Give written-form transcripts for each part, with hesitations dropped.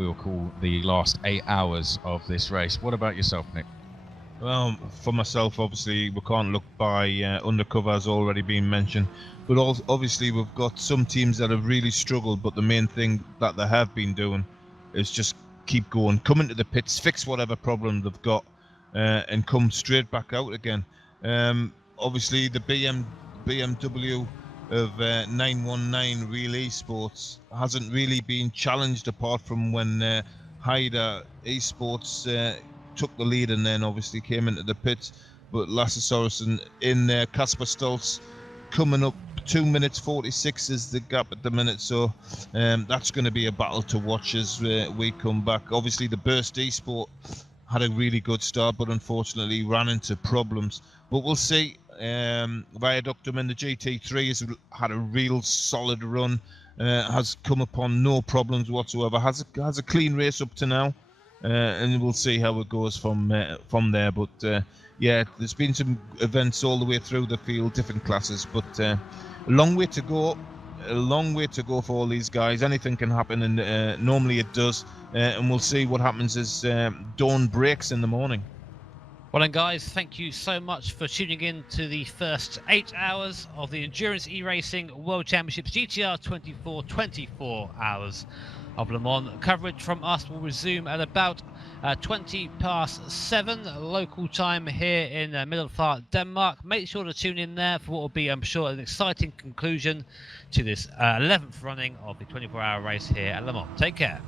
we'll call the last 8 hours of this race. What about yourself, Nick? Well, for myself, obviously, we can't look by undercover, as already been mentioned. But also, obviously, we've got some teams that have really struggled, but the main thing that they have been doing is just keep going, come into the pits, fix whatever problem they've got, and come straight back out again. Obviously, the BMW of 919 Real Esports hasn't really been challenged, apart from when Haida Esports took the lead and then obviously came into the pits. But Lassosaurus in there, Casper Stoltz coming up 2 minutes 46 is the gap at the minute, so that's going to be a battle to watch as we come back. Obviously the Burst Esport had a really good start, but unfortunately ran into problems. But we'll see. Viaductum in the GT3 has had a real solid run, has come upon no problems whatsoever, has a clean race up to now, and we'll see how it goes from there. But yeah, there's been some events all the way through the field, different classes, but a long way to go. A long way to go for all these guys. Anything can happen, and normally it does. And we'll see what happens as dawn breaks in the morning. Well then guys, thank you so much for tuning in to the first 8 hours of the Endurance eRacing World Championships GTR 24 hours of Le Mans. Coverage from us will resume at about 7:20 local time here in Middelfart, Denmark. Make sure to tune in there for what will be, I'm sure, an exciting conclusion to this 11th running of the 24-hour race here at Le Mans. Take care.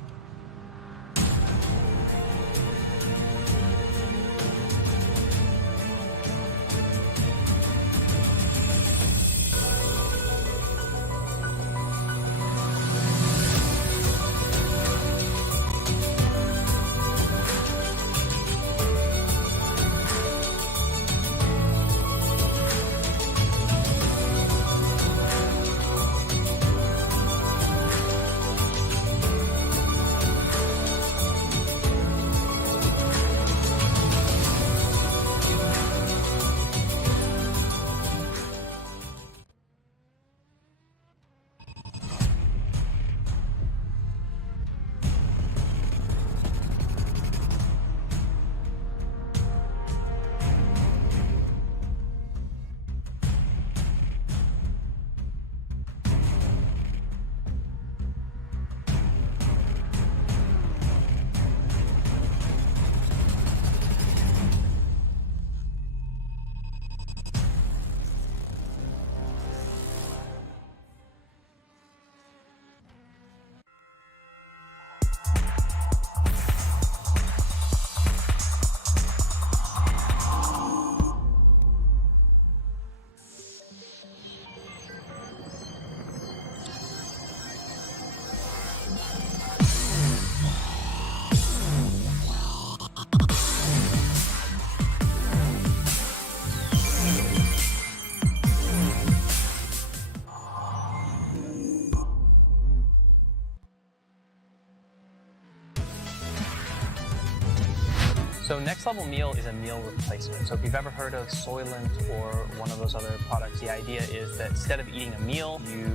So Next Level Meal is a meal replacement. So if you've ever heard of Soylent or one of those other products, the idea is that instead of eating a meal, you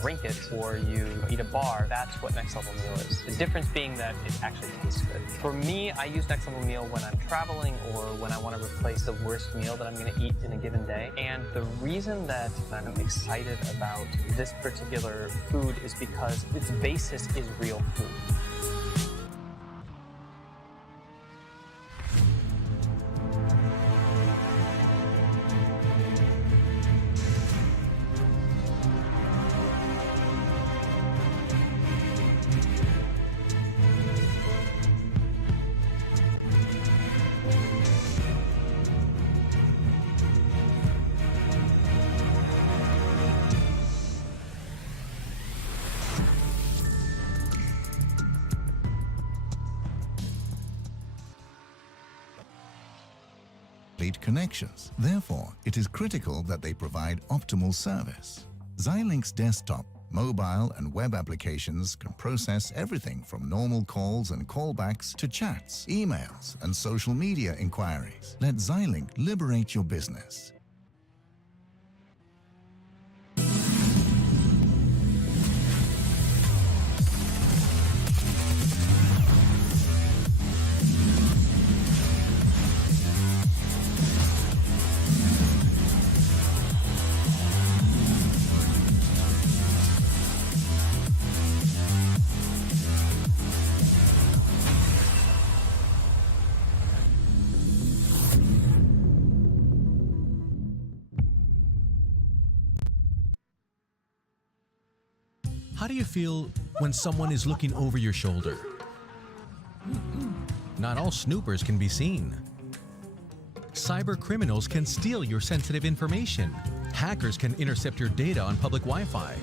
drink it or you eat a bar. That's what Next Level Meal is. The difference being that it actually tastes good. For me, I use Next Level Meal when I'm traveling or when I want to replace the worst meal that I'm going to eat in a given day. And the reason that I'm excited about this particular food is because its basis is real food. Connections. Therefore, it is critical that they provide optimal service. Xilinx desktop, mobile and web applications can process everything from normal calls and callbacks to chats, emails, and social media inquiries. Let Xilinx liberate your business. How do you feel when someone is looking over your shoulder? Not all snoopers can be seen. Cyber criminals can steal your sensitive information. Hackers can intercept your data on public Wi-Fi.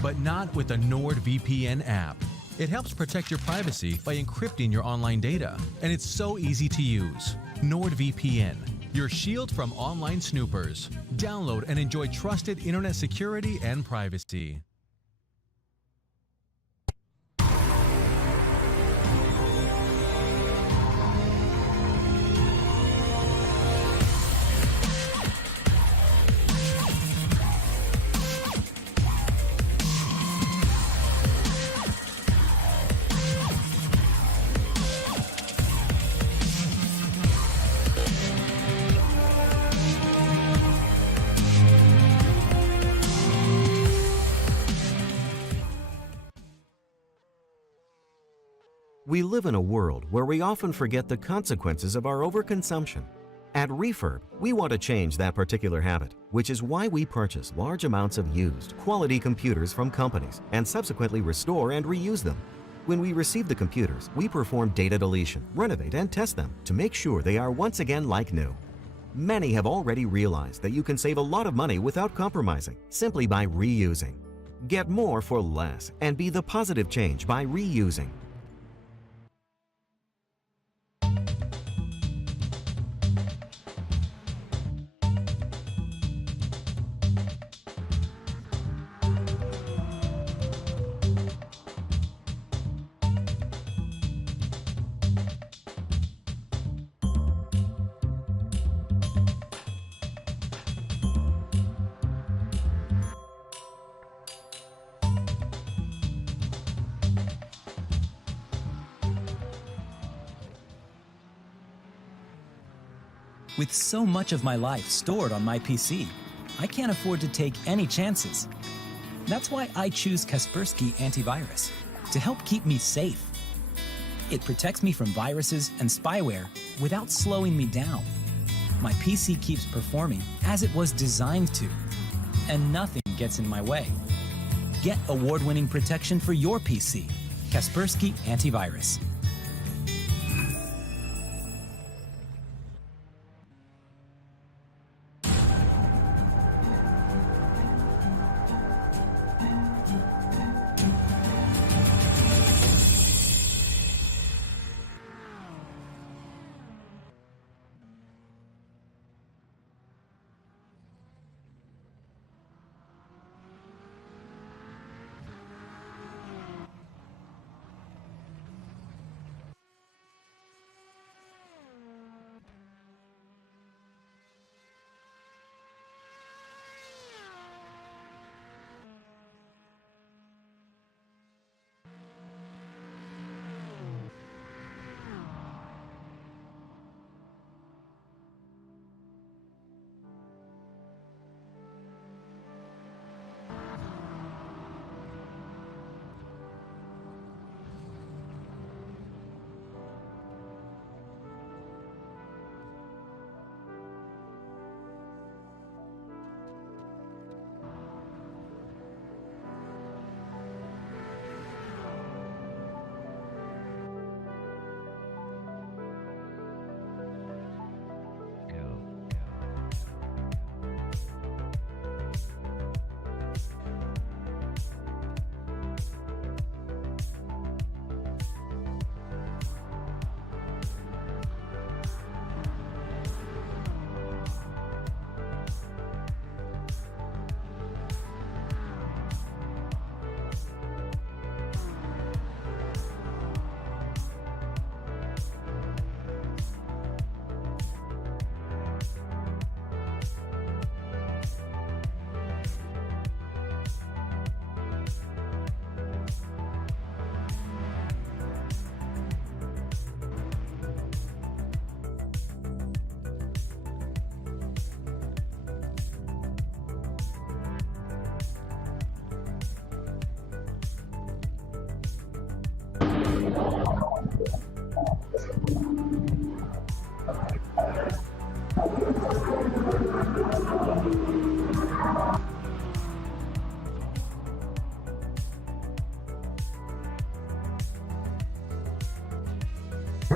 But not with the NordVPN app. It helps protect your privacy by encrypting your online data, and it's so easy to use. NordVPN, your shield from online snoopers. Download and enjoy trusted internet security and privacy. We live in a world where we often forget the consequences of our overconsumption. At Refurb, we want to change that particular habit, which is why we purchase large amounts of used, quality computers from companies and subsequently restore and reuse them. When we receive the computers, we perform data deletion, renovate, and test them to make sure they are once again like new. Many have already realized that you can save a lot of money without compromising, simply by reusing. Get more for less and be the positive change by reusing. With so much of my life stored on my PC, I can't afford to take any chances. That's why I choose Kaspersky Antivirus to help keep me safe. It protects me from viruses and spyware without slowing me down. My PC keeps performing as it was designed to, and nothing gets in my way. Get award-winning protection for your PC. Kaspersky Antivirus.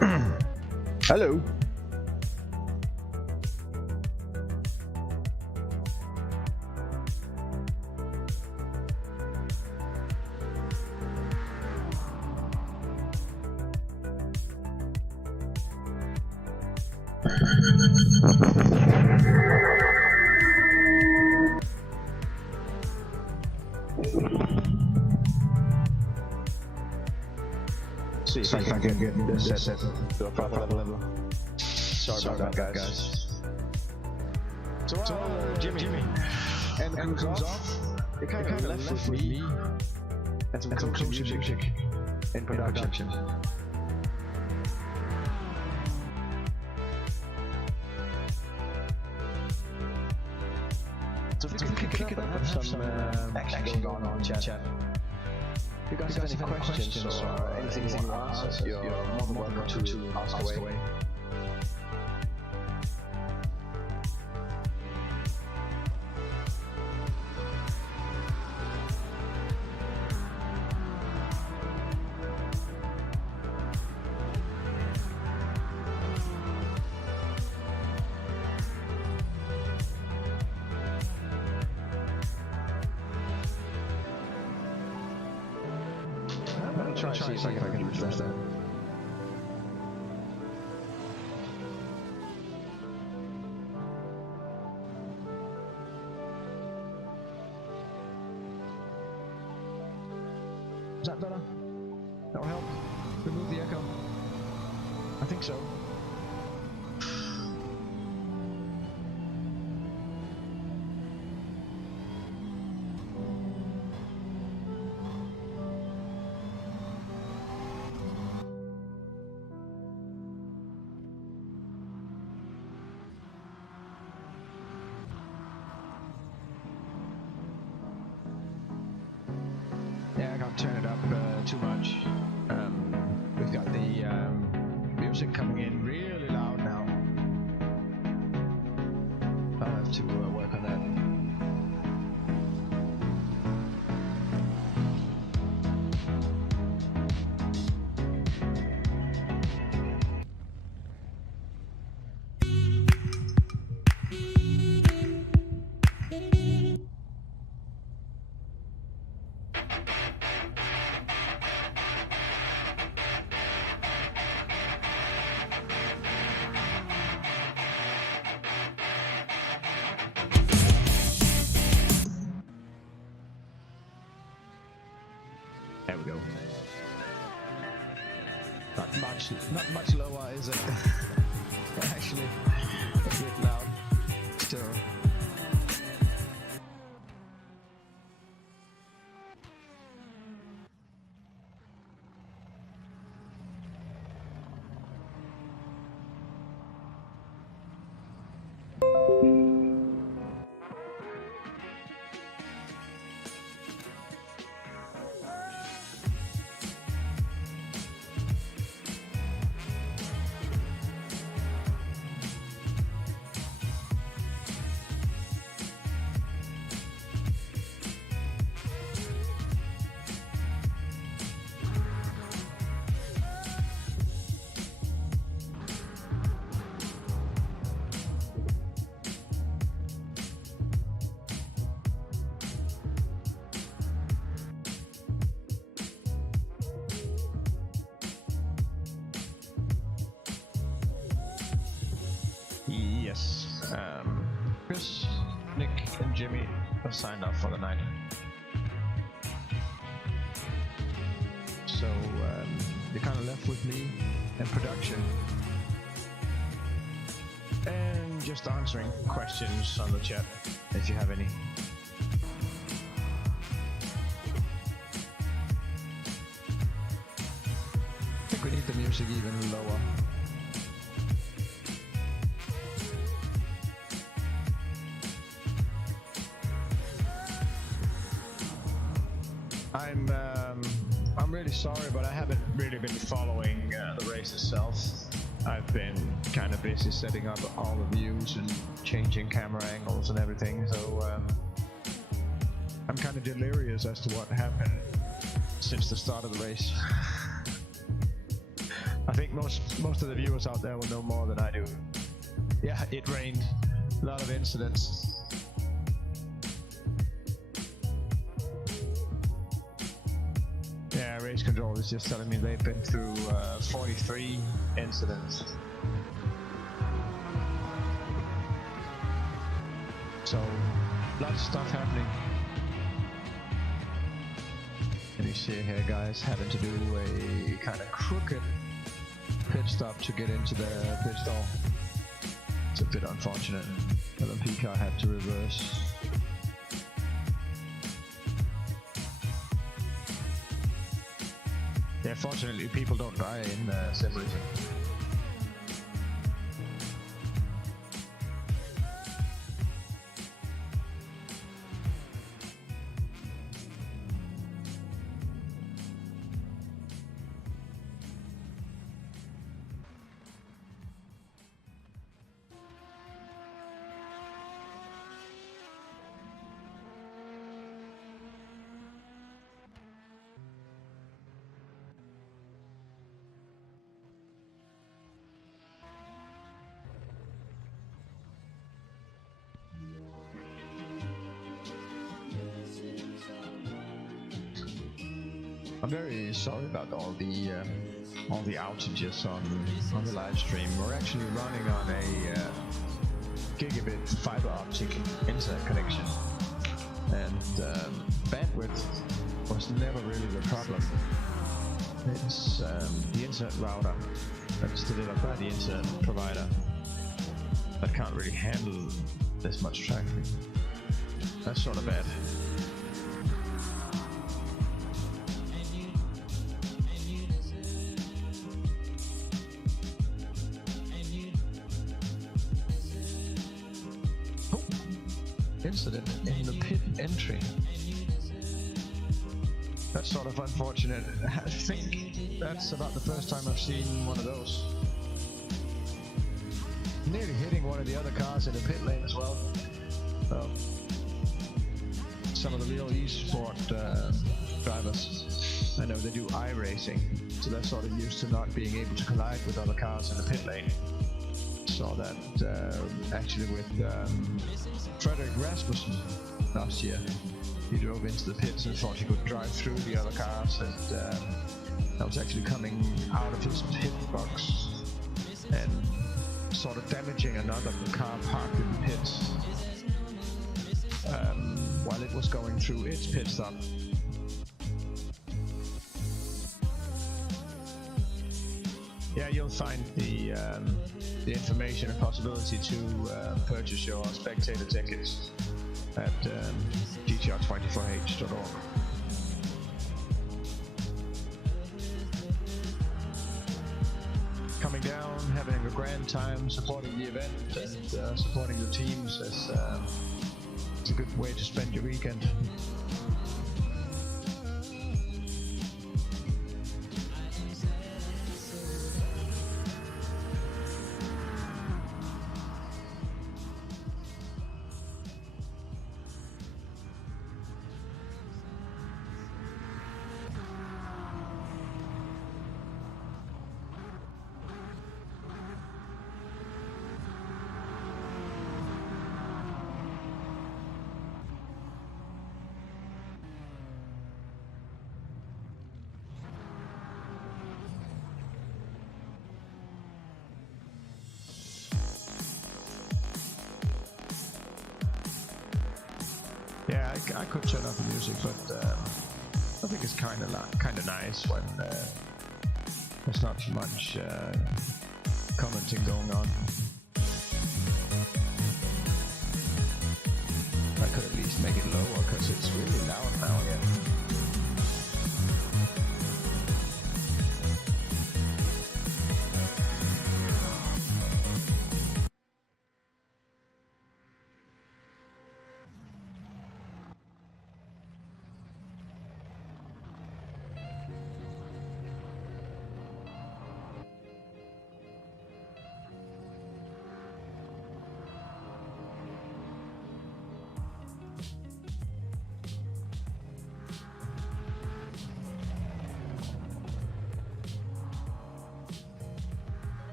Hello. See if I can get this set to a proper level. Sorry about that, guys. So Jimmy, and comes off. It kind of left with me and some close music in production. So if you can kick it up and have some action going on chat. If you guys have any questions or anything you want to ask, you're more than welcome to ask away. Try to see if I can reverse that. Is that better? That will help remove the echo. I think so. Yeah, I can't turn it up too much. We've got the music coming in really loud now. I'll have to work on that. There we go. Not much lower, is it? Actually, a bit loud. Still. Yes. Chris, Nick, and Jimmy have signed up for the night. So you're kind of left with me and production. And just answering questions on the chat, if you have any. I think we need the music even lower. I'm really sorry, but I haven't really been following the race itself. I've been kind of busy setting up all the views and changing camera angles and everything, so I'm kind of delirious as to what happened since the start of the race. I think most of the viewers out there will know more than I do. Yeah, it rained. A lot of incidents. Yeah, race control is just telling me they've been through 43 incidents. So, lots of stuff happening. And you see here guys having to do a kind of crooked pit stop to get into the pit stall. It's a bit unfortunate. LMP car had to reverse. Yeah, fortunately people don't die in sim racing. I'm very sorry about all the outages on the live stream. We're actually running on a gigabit fiber optic internet connection, and bandwidth was never really the problem. It's the internet router that's delivered by the internet provider that can't really handle this much traffic. That's sort of bad. Incident in the pit entry. That's sort of unfortunate. I think that's about the first time I've seen one of those. Nearly hitting one of the other cars in the pit lane as well. Some of the real e-sport drivers, I know they do iRacing, so they're sort of used to not being able to collide with other cars in the pit lane. Saw that actually with Frederick Rasmussen last year. He drove into the pits and thought he could drive through the other cars, and that was actually coming out of his pit box and sort of damaging another car parked in the pits while it was going through its pit stop. Yeah, you'll find the information and possibility to purchase your spectator tickets at gtr24h.org. Coming down, having a grand time, supporting the event and supporting the teams is it's a good way to spend your weekend. Yeah, I could turn off the music, but I think it's kind of nice when there's not much commenting going on. I could at least make it lower because it's really loud now again.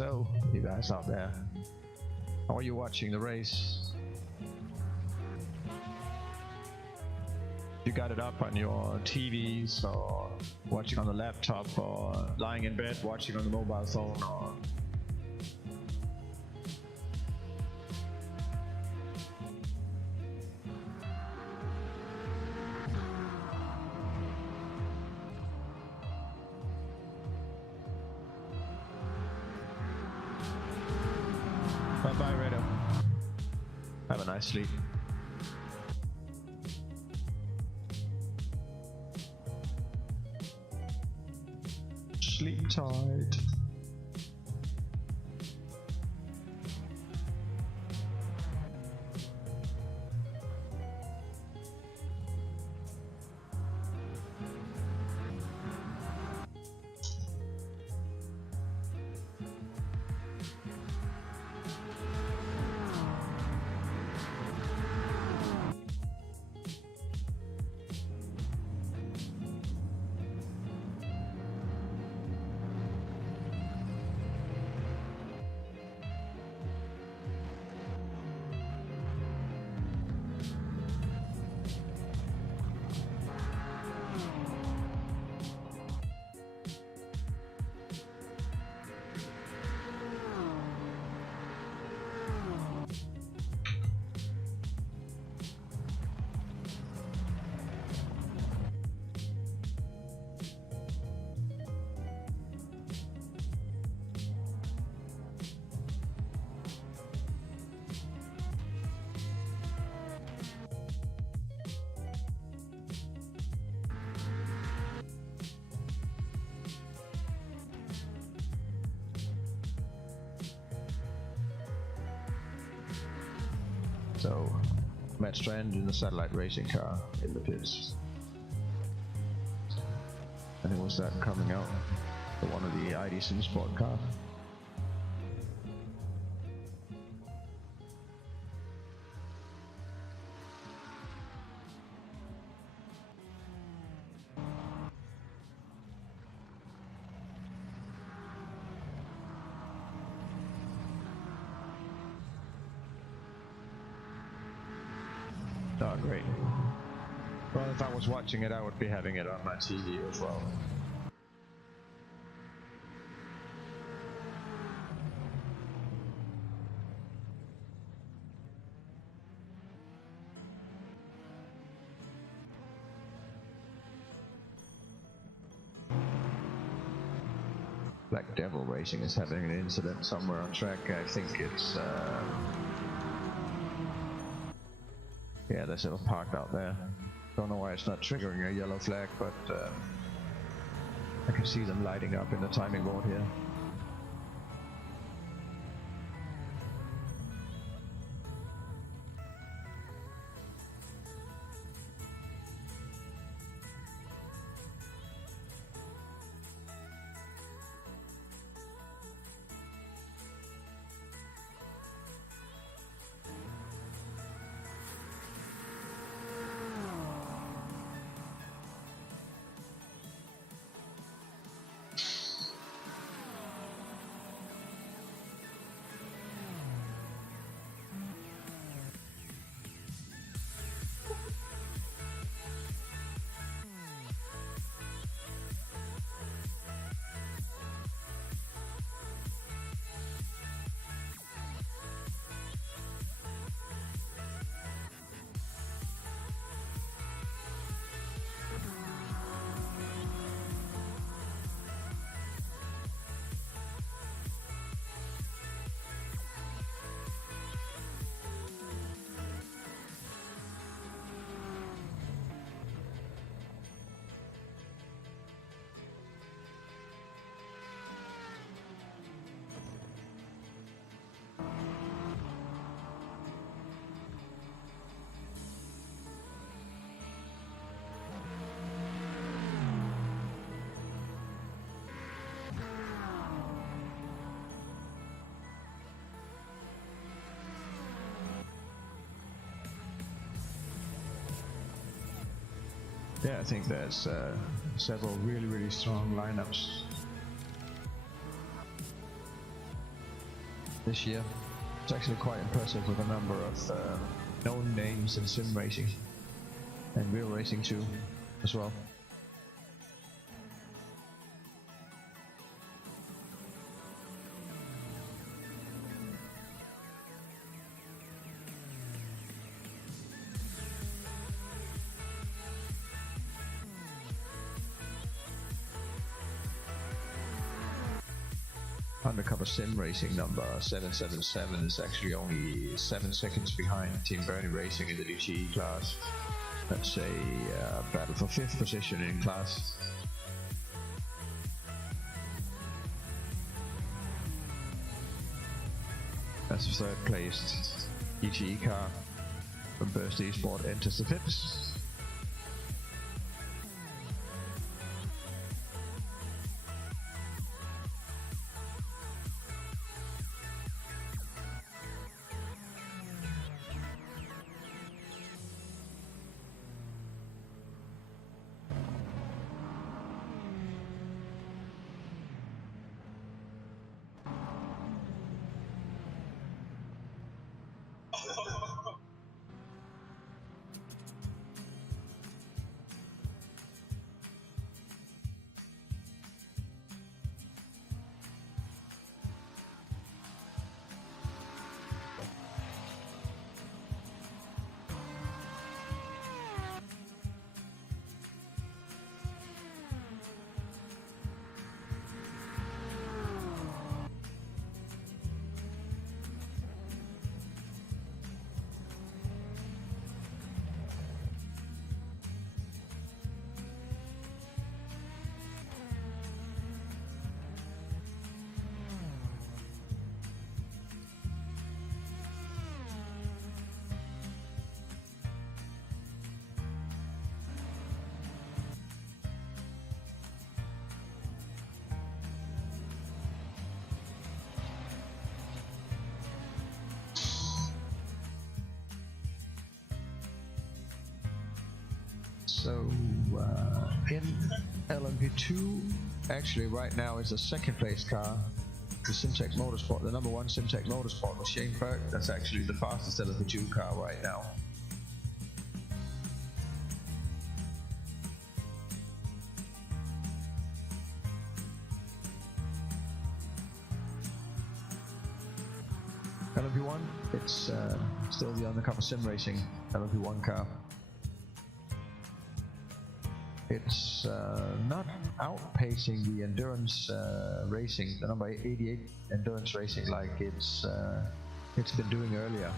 So, you guys out there, how are you watching the race? You got it up on your TVs, or watching on the laptop, or lying in bed watching on the mobile phone, or bye-bye, Redo. Have a nice sleep. Sleep tight. So, Matt Strand in the satellite racing car in the pits. I think was that coming out, the one of the ID Sim Sport car. Oh, great. Well, if I was watching it, I would be having it on my TV as well. Black Devil Racing is having an incident somewhere on track. I think it's yeah, they're sort of parked out there. Don't know why it's not triggering a yellow flag, but I can see them lighting up in the timing board here. Yeah, I think there's several really strong lineups. this year. It's actually quite impressive with a number of known names in sim racing and real racing too, as well. Undercover sim racing number 777 is actually only 7 seconds behind Team Bernie Racing in the DTE class. That's a battle for 5th position in class. As the 3rd placed DTE car from Burst Esport enters the pits. So in LMP2, actually right now is a 2nd place car. The Simtech Motorsport, the number 1 Simtech Motorsport with Shane Burke. That's actually the fastest LMP2 car right now. LMP1, it's still the undercover sim racing LMP1 car. It's not outpacing the endurance racing, the number 88 endurance racing, like it's been doing earlier.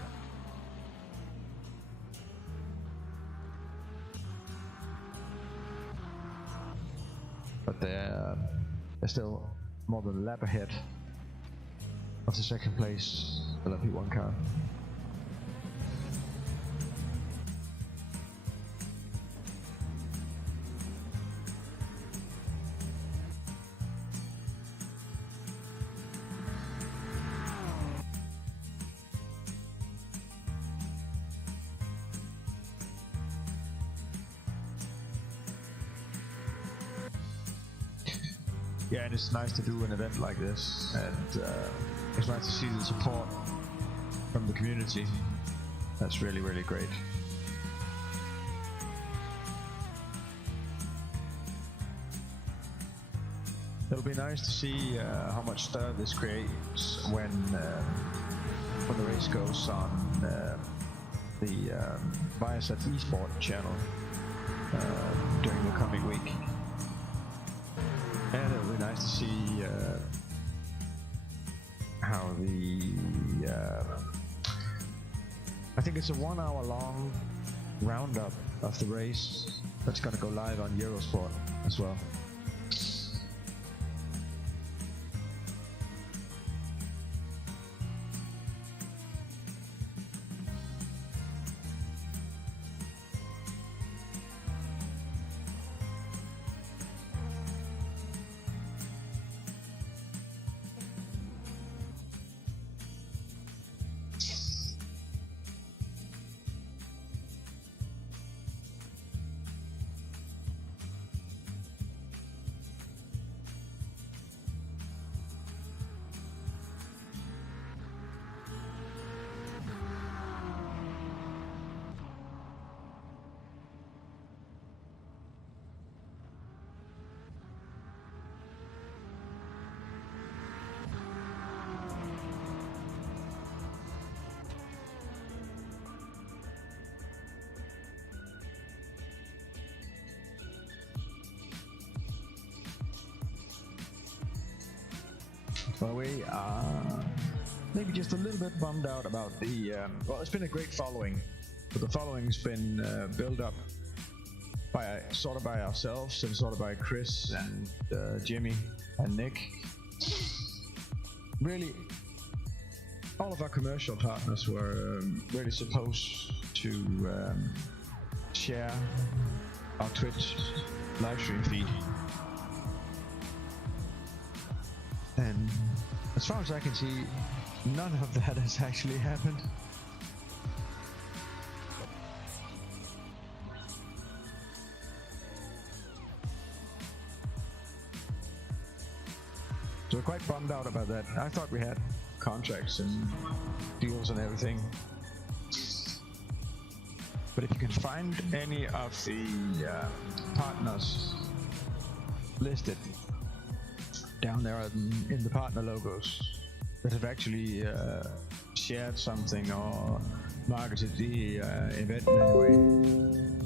But they're still more than a lap ahead of the 2nd place LMP1 car. Yeah, and it's nice to do an event like this, and it's nice to see the support from the community. That's really, really great. It'll be nice to see how much stir this creates when the race goes on the Viasat eSport channel during the coming week. And it'll be nice to see how I think it's a 1 hour long roundup of the race that's going to go live on Eurosport as well. Well, we are maybe just a little bit bummed out about the. Well, it's been a great following, but the following's been built up by sort of by ourselves and sort of by Chris and Jimmy and Nick. Really, all of our commercial partners were really supposed to share our Twitch live stream feed. And as far as I can see, none of that has actually happened. So we're quite bummed out about that. I thought we had contracts and deals and everything. But if you can find any of the partners listed down there in the partner logos that have actually shared something or marketed the event in any way.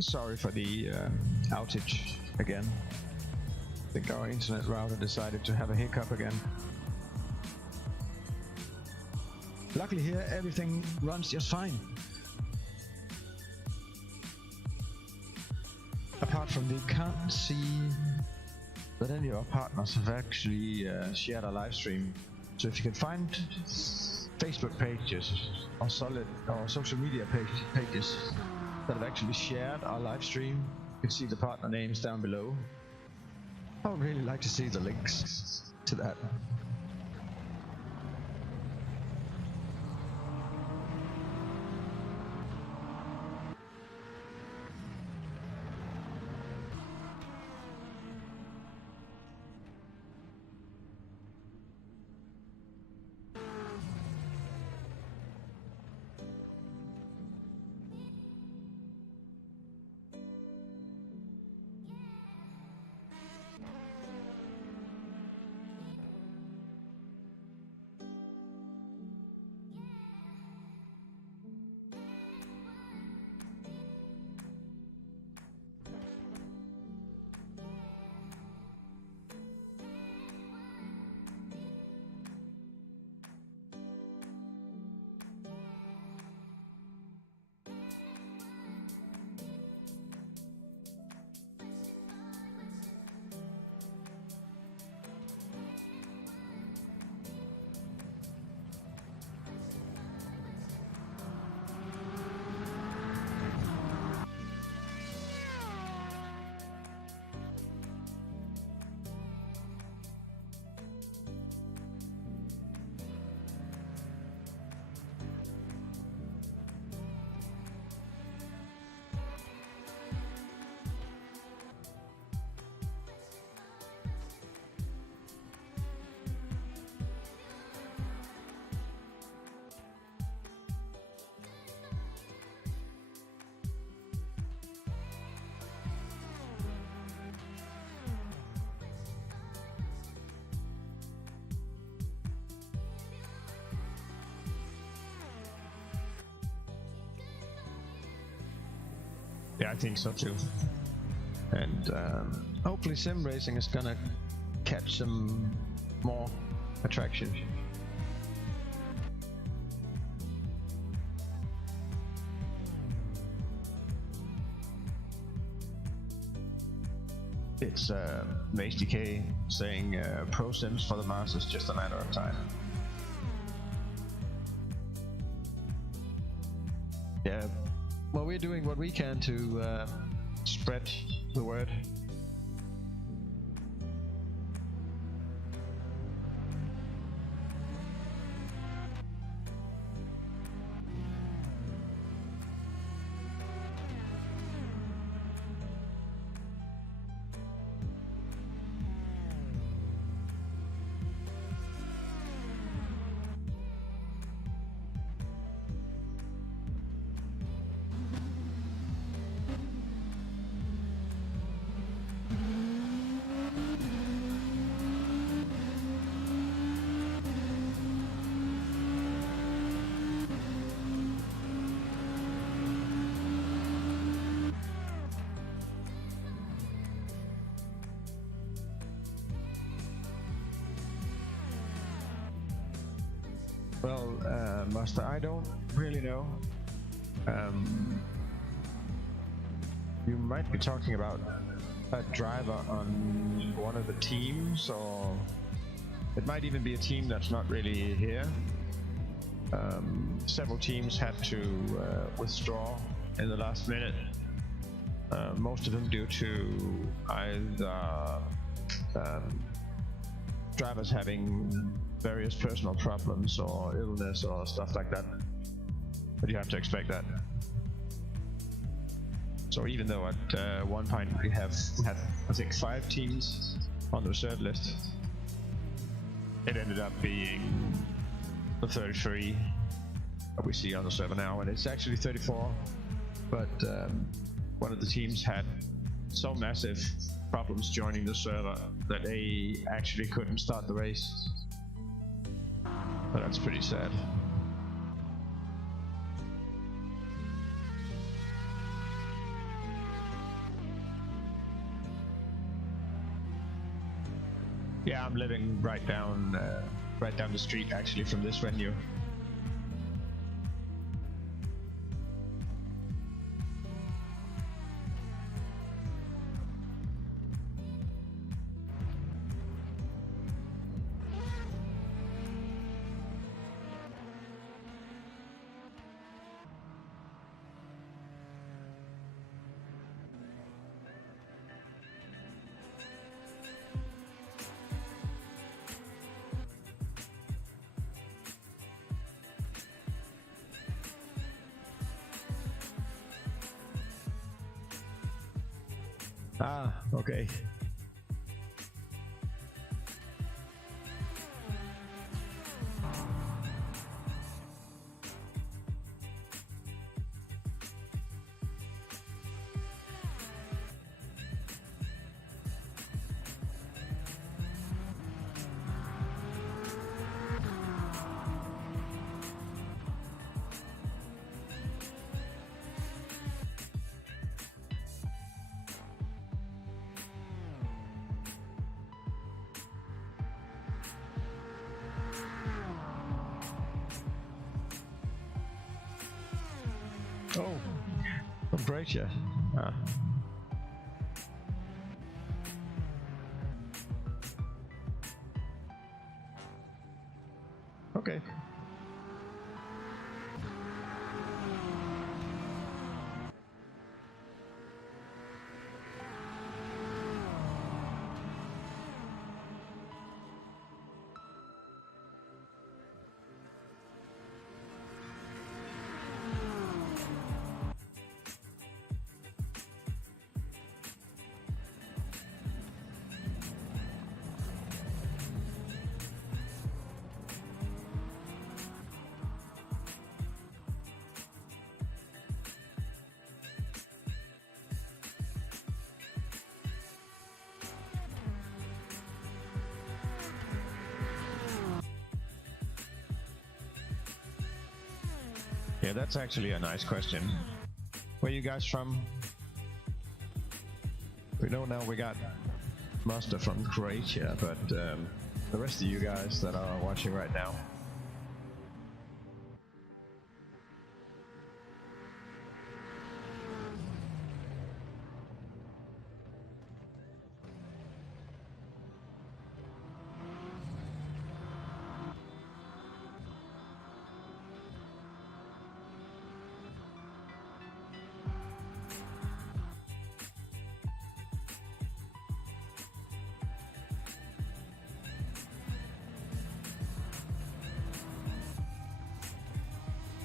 Sorry for the outage again. I think our internet router decided to have a hiccup again. Luckily here everything runs just fine. Apart from we can't see that any of our partners have actually shared our live stream. So if you can find Facebook pages or social media pages that have actually shared our live stream, you can see the partner names down below. I would really like to see the links to that. Yeah, I think so too. And hopefully sim racing is gonna catch some more attraction. It's HDK saying pro sims for the masses, just a matter of time. Yeah, well, we're doing what we can to spread the word. Well, Master, I don't really know. You might be talking about a driver on one of the teams, or it might even be a team that's not really here. Several teams had to withdraw in the last minute. Most of them due to either drivers having various personal problems or illness or stuff like that. But you have to expect that. So even though at one point we had I think 5 teams on the reserve list, it ended up being the 33 that we see on the server now, and it's actually 34. But one of the teams had so massive problems joining the server that they actually couldn't start the race. But that's pretty sad. Yeah, I'm living right down the street actually from this venue. Ah, okay. Oh, from Croatia. Ah. Okay. Yeah, that's actually a nice question. Where you guys from? We know now we got Master from Croatia, but the rest of you guys that are watching right now.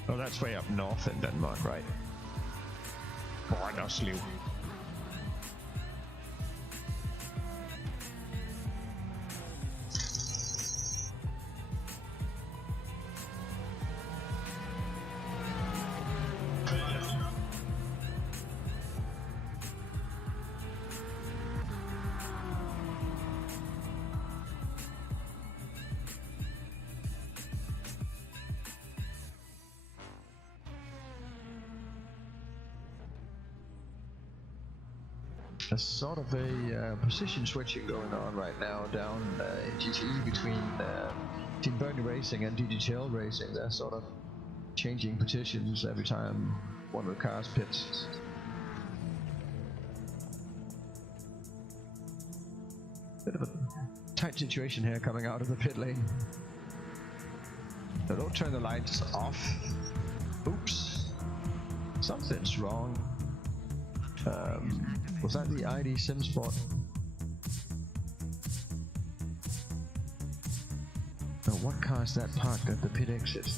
Oh, that's way up north in Denmark, right? Oslo. There's sort of a position switching going on right now down in GTE between Team Bernie Racing and DGTL Racing. They're sort of changing positions every time one of the cars pits. Bit of a tight situation here coming out of the pit lane. So don't turn the lights off. Oops. Something's wrong. Was that the ID sim spot? Now, what car is that parked at the pit exit?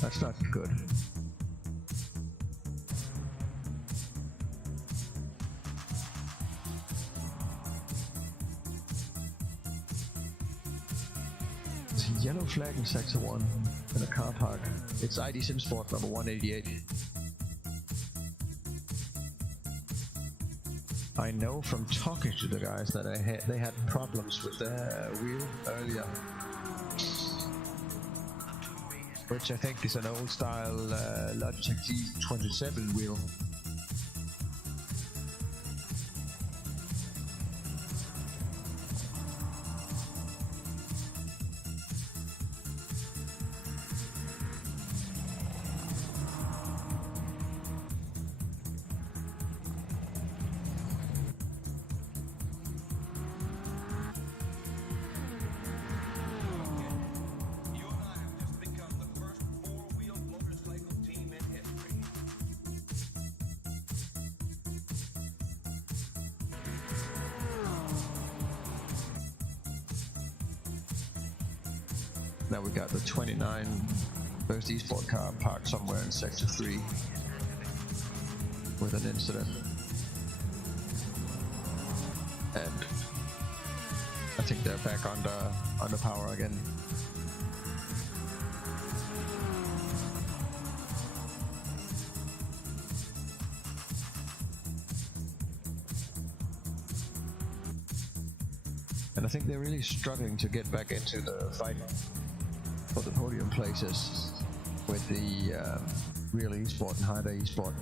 That's not good. There's a yellow flag in Sector 1 in a car park. It's ID sim spot number 188. I know from talking to the guys that they had problems with their wheel earlier, which I think is an old style Logitech G27 wheel. Now we got the 29 first eSport car parked somewhere in Sector 3 with an incident. And I think they're back under power again. And I think they're really struggling to get back into the fight for the podium places with the real eSport and Hyundai eSport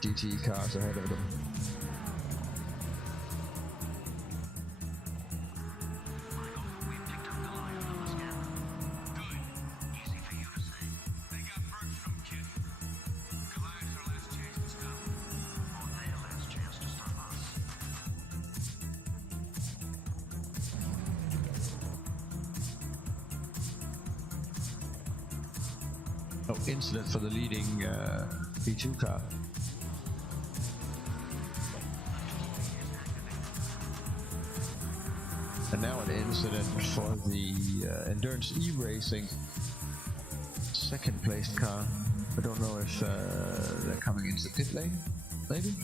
GT cars ahead of them. No incident for the leading B2 car. And now an incident for the Endurance eRacing second placed car. I don't know if they're coming into the pit lane, maybe?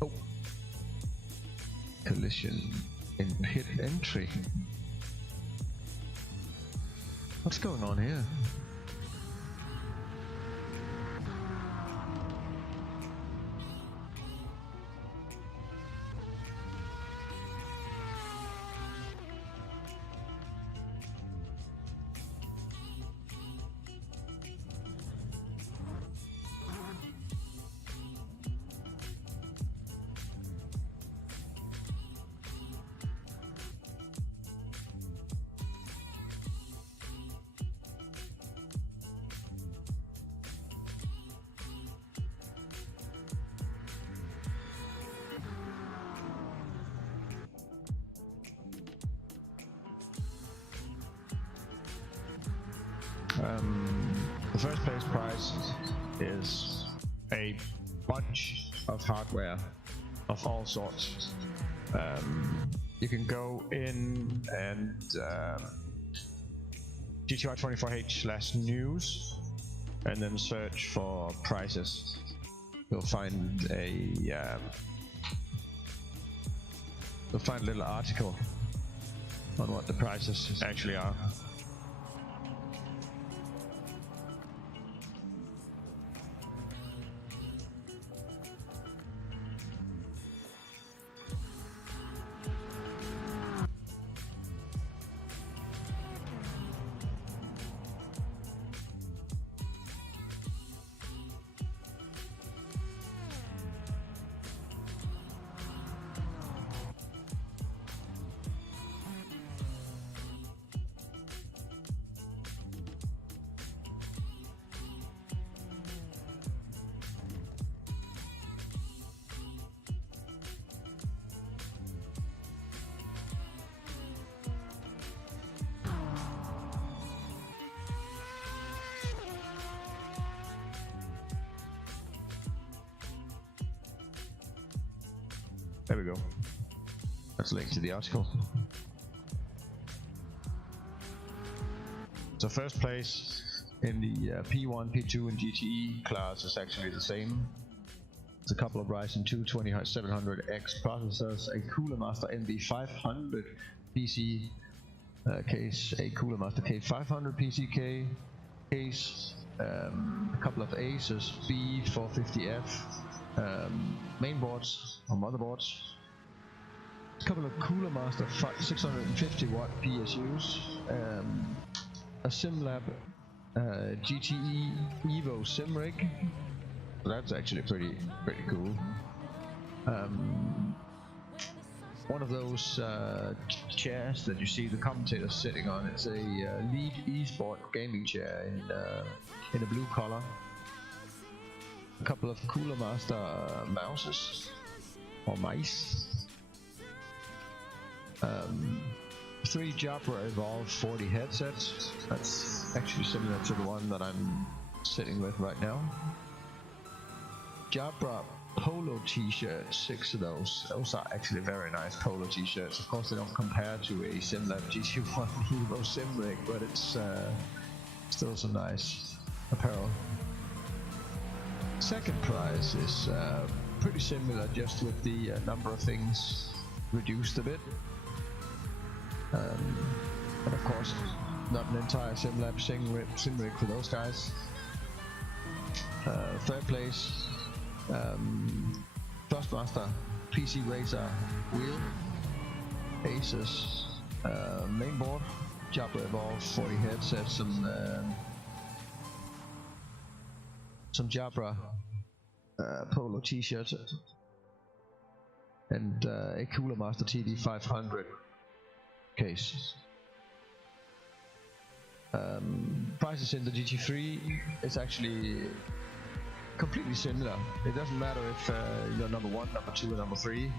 Oh. Collision in pit entry. What's going on here? The first place prize is a bunch of hardware of all sorts. You can go in and GTR24H/news and then search for prices. You'll find a little article on what the prices actually are. There we go. That's linked to the article. So first place in the P1, P2 and GTE class is actually the same. It's a couple of Ryzen 2 2700X processors, a Cooler Master NV500 PC case, a Cooler Master K500 PC case, a couple of Asus B450F mainboards or motherboards, a couple of Cooler Master 650 watt PSUs, a SimLab GTE Evo sim rig. That's actually pretty cool. One of those chairs that you see the commentators sitting on. It's a Lead eSport gaming chair in a blue color. A couple of Cooler Master mouses or mice. 3 Jabra Evolve 40 headsets. That's actually similar to the one that I'm sitting with right now. Jabra polo t-shirts, 6 of those. Those are actually very nice polo t-shirts. Of course they don't compare to a SimLab GT1 Evo sim rig, but it's still some nice apparel. Second prize is pretty similar, just with the number of things reduced a bit. And of course, not an entire SimLab sim rig for those guys. Third place, Thrustmaster PC Racer wheel, Asus mainboard, Jabra Evolve 40 headsets, some Jabra polo t-shirts, and a Cooler Master TD500 case. Prices in the GT3 is actually completely similar. It doesn't matter if you're number 1, number 2 or number 3,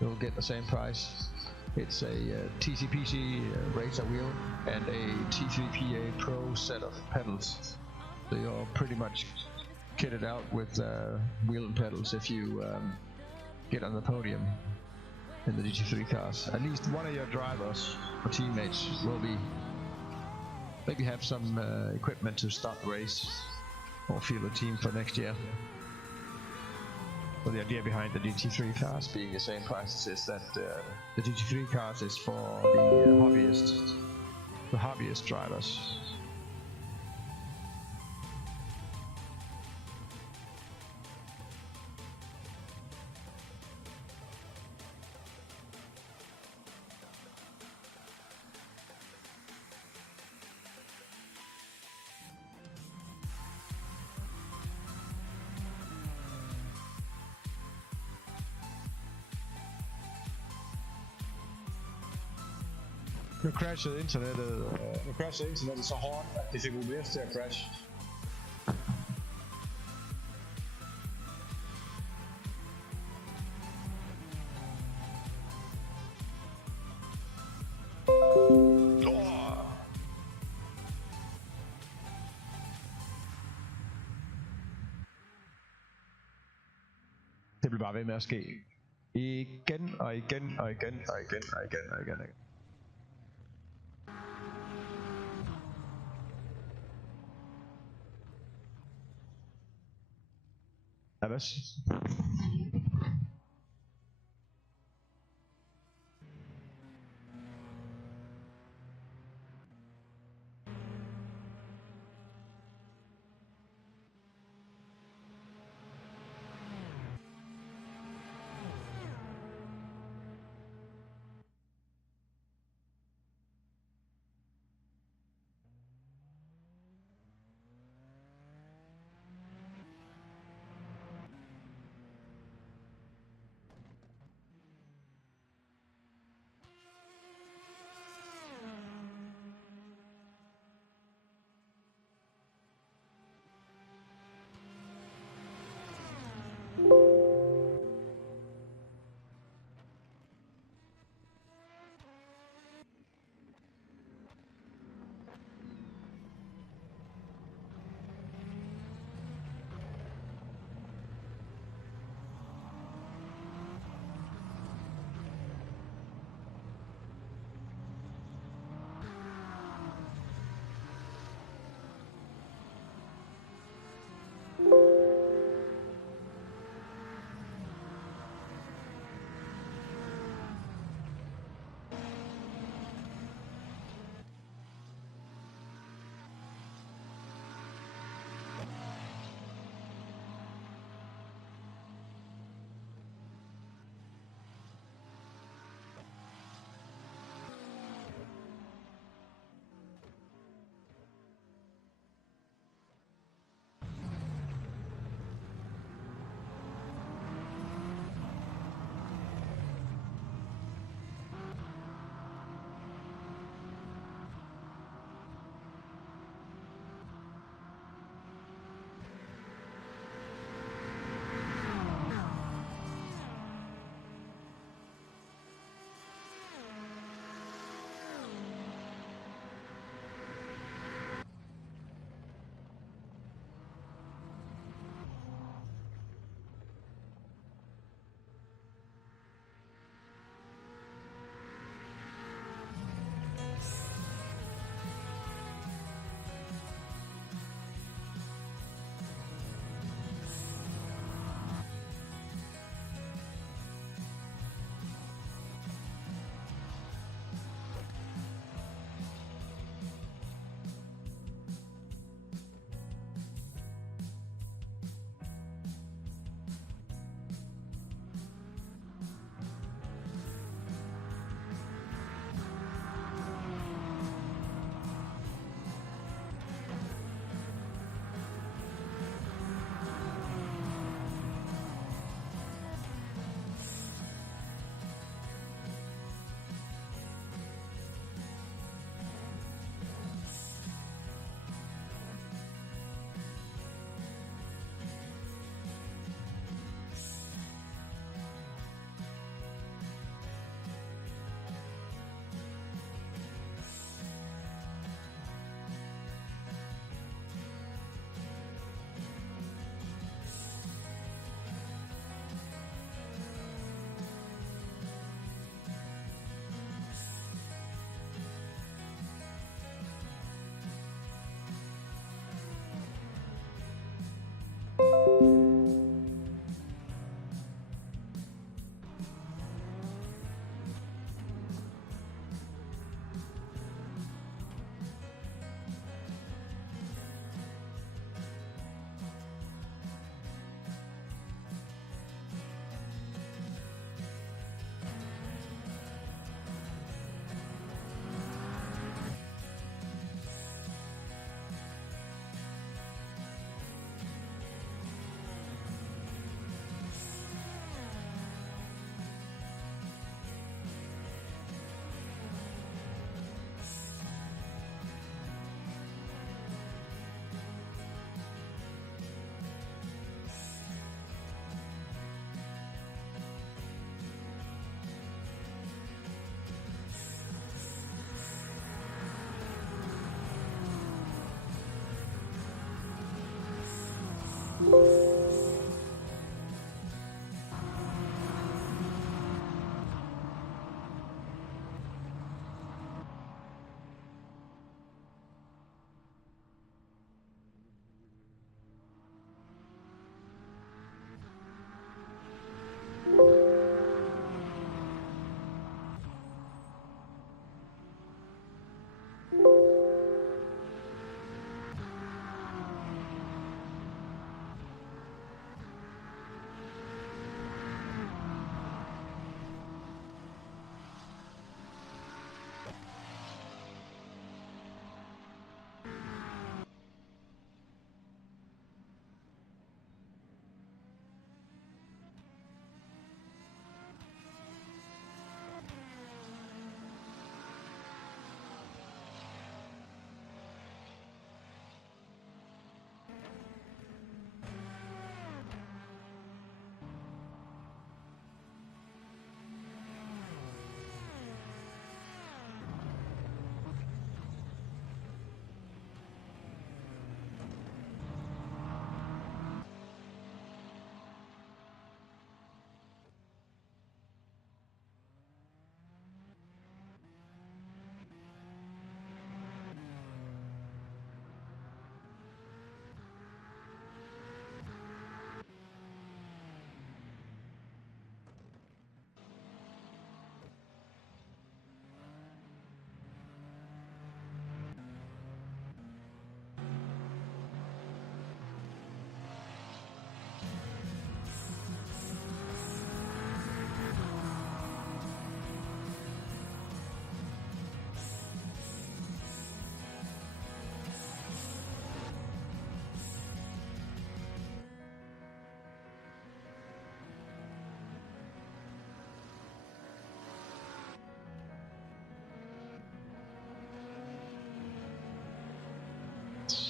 you'll get the same price. It's a TCPC Racer wheel and a T3PA Pro set of pedals. So you're pretty much kitted out with wheel and pedals if you get on the podium in the GT3 cars. At least one of your drivers or teammates will be maybe have some equipment to start the race or field a team for next year. So the idea behind the GT3 cars being the same prices is that the GT3 cars is for the hobbyist drivers. Nu crashede internettet så hårdt, at det fik OBS til at crash. bare ved med at ske. Igen og igen og igen og igen og igen og igen. Ja, hvad?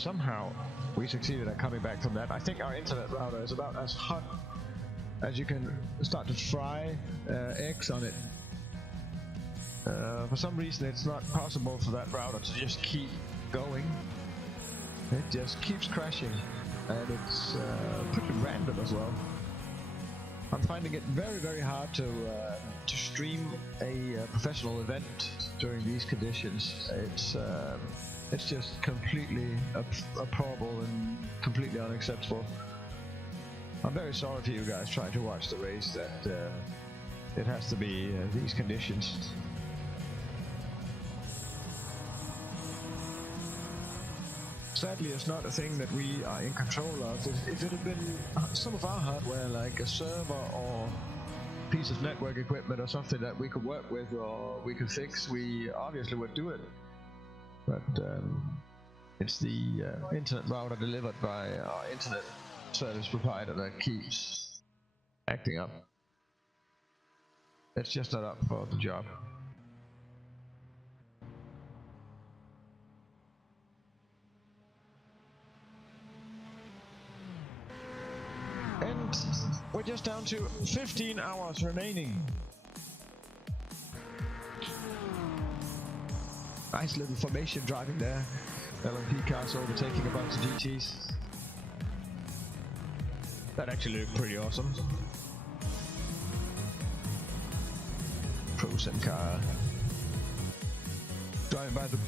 somehow we succeeded at coming back from that. I think our internet router is about as hot as you can start to fry eggs on it. For some reason it's not possible for that router to just keep going. It just keeps crashing, and it's pretty random as well. I'm finding it very, very hard to stream a professional event during these conditions. It's just completely abhorrible and completely unacceptable. I'm very sorry for you guys trying to watch the race that it has to be these conditions. Sadly, it's not a thing that we are in control of. If it had been some of our hardware, like a server or piece of network equipment or something that we could work with or we could fix, we obviously would do it. But it's the internet router delivered by our internet service provider that keeps acting up. It's just not up for the job. And we're just down to 15 hours remaining. Nice little formation driving there. LMP cars overtaking a bunch of GTs. That actually looked pretty awesome. Pro-Sem car. Driving by the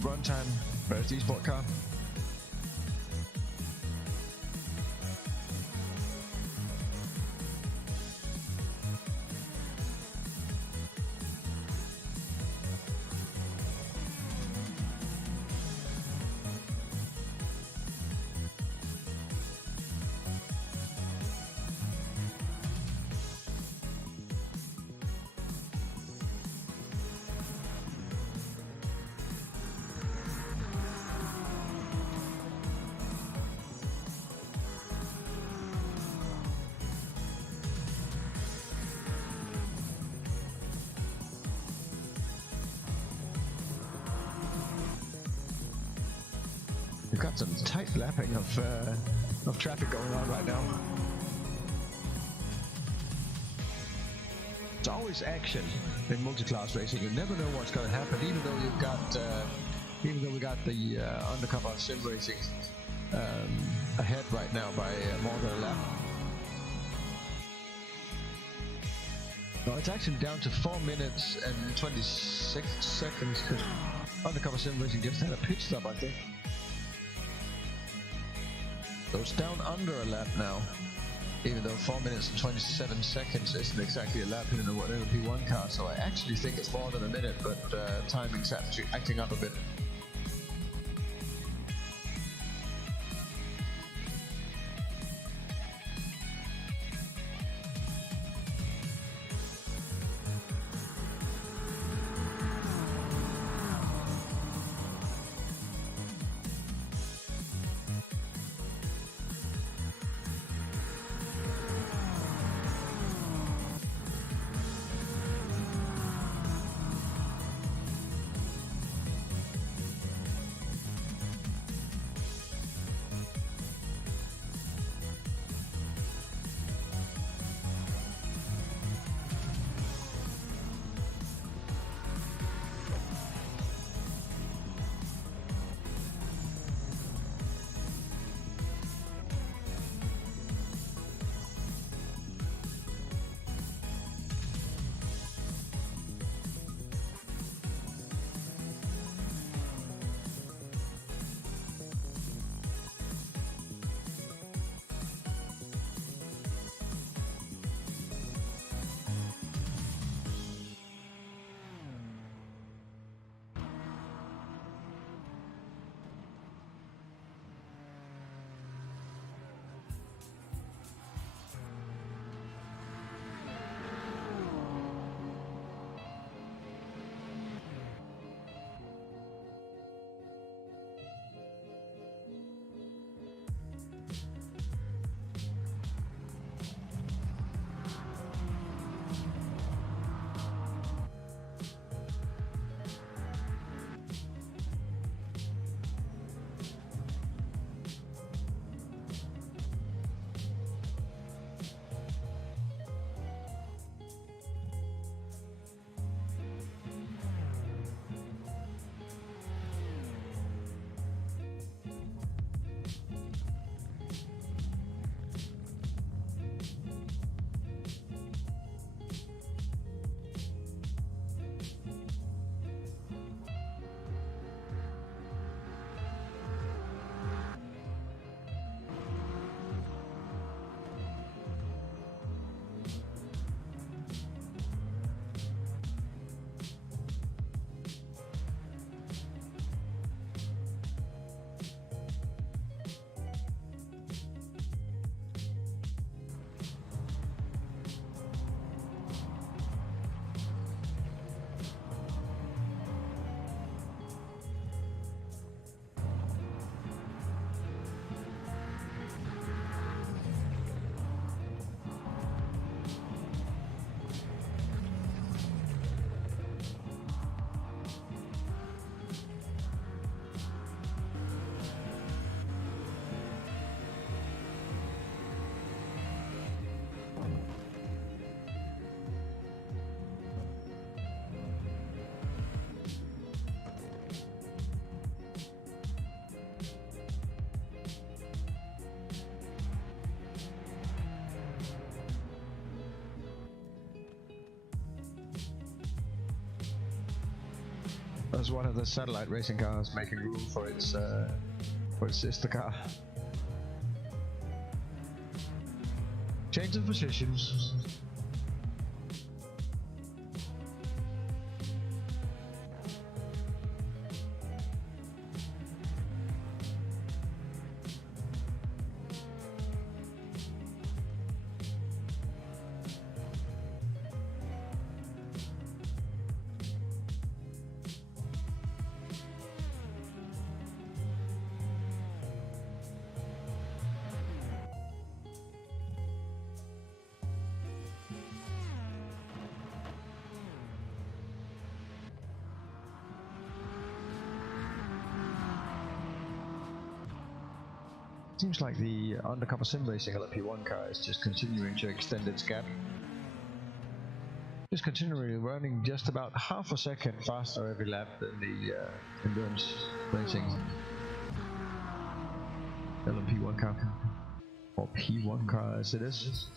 runtime versus eSport car. We've got some tight lapping of traffic going on right now. It's always action in multi-class racing. You never know what's going to happen, even though we got the undercover sim racing ahead right now by more than a lap. No, it's actually down to 4 minutes and 26 seconds because undercover sim racing just had a pit stop, I think. So it's down under a lap now, even though 4 minutes and 27 seconds isn't exactly a lap in an LMP1 car, so I actually think it's more than a minute, but timing's actually acting up a bit. as one of the satellite racing cars making room for its sister car. Change of positions. Seems like the undercover sim racing LMP1 car is just continuing to extend its gap. Just continually running just about half a second faster every lap than the endurance racing LMP1 car, or P1 car as it is.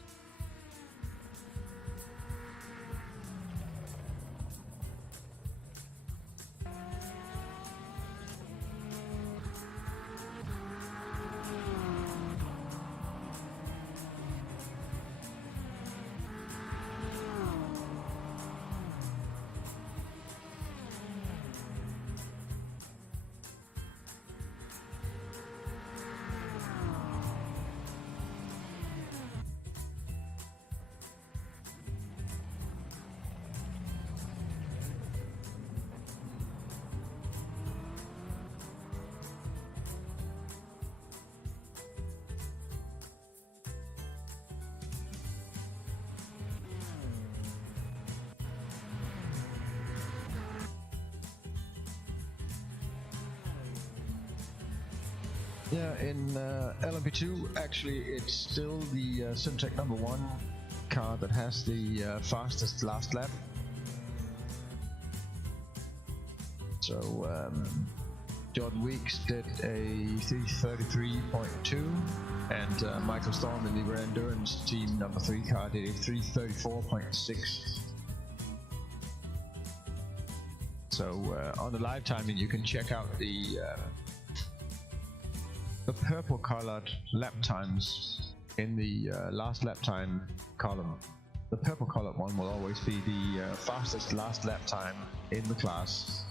Yeah, in LMP2, actually, it's still the Simtech #1 car that has the fastest last lap. So Jordan Weeks did a 3:33.2, and Michael Storm in the Rare Endurance Team #3 car did a 3:34.6. So on the live timing, you can check out the purple colored lap times in the last lap time column. The purple colored one will always be the fastest last lap time in the class.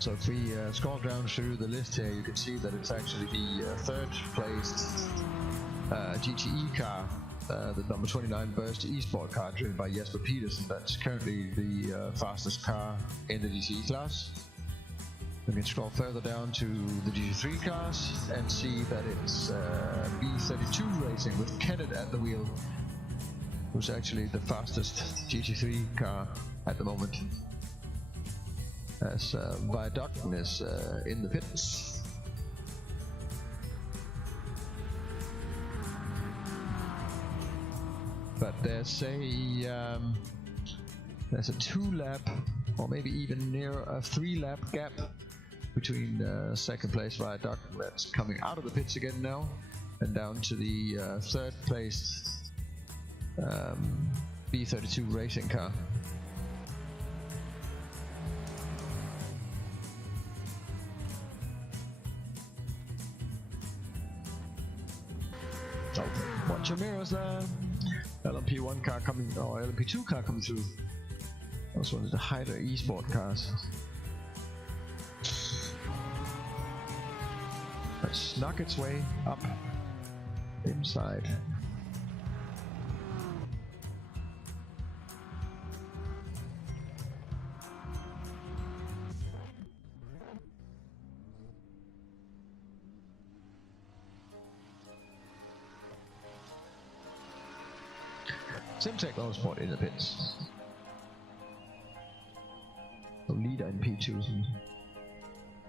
So if we scroll down through the list here, you can see that it's actually the third placed GTE car, the number 29 Burst eSport car driven by Jesper Petersen. That's currently the fastest car in the GTE class. We can scroll further down to the GT3 cars and see that it's B32 Racing with Kenneth at the wheel, who's actually the fastest GT3 car at the moment, as Viaducton is in the pits. But there's a 2-lap, or maybe even near a 3-lap gap between second place Viaducton, that's coming out of the pits again now, and down to the third place B32 Racing car. So watch your mirrors there. LMP1 car coming, or LMP2 car coming through. That's one of the Hyder eSport cars. That snuck its way up inside. Simtech Motorsport in the pits. The leader in P2.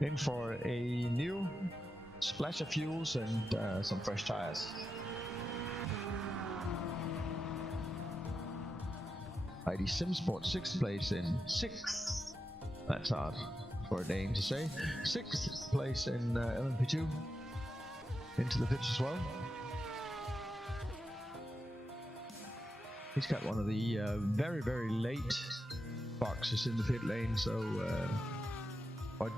In for a new splash of fuels and some fresh tires. ID SimSport 6th place in 6th. That's hard for a name to say. 6th place in LMP2. into the pits as well. He's got one of the very, very late boxes in the pit lane, so or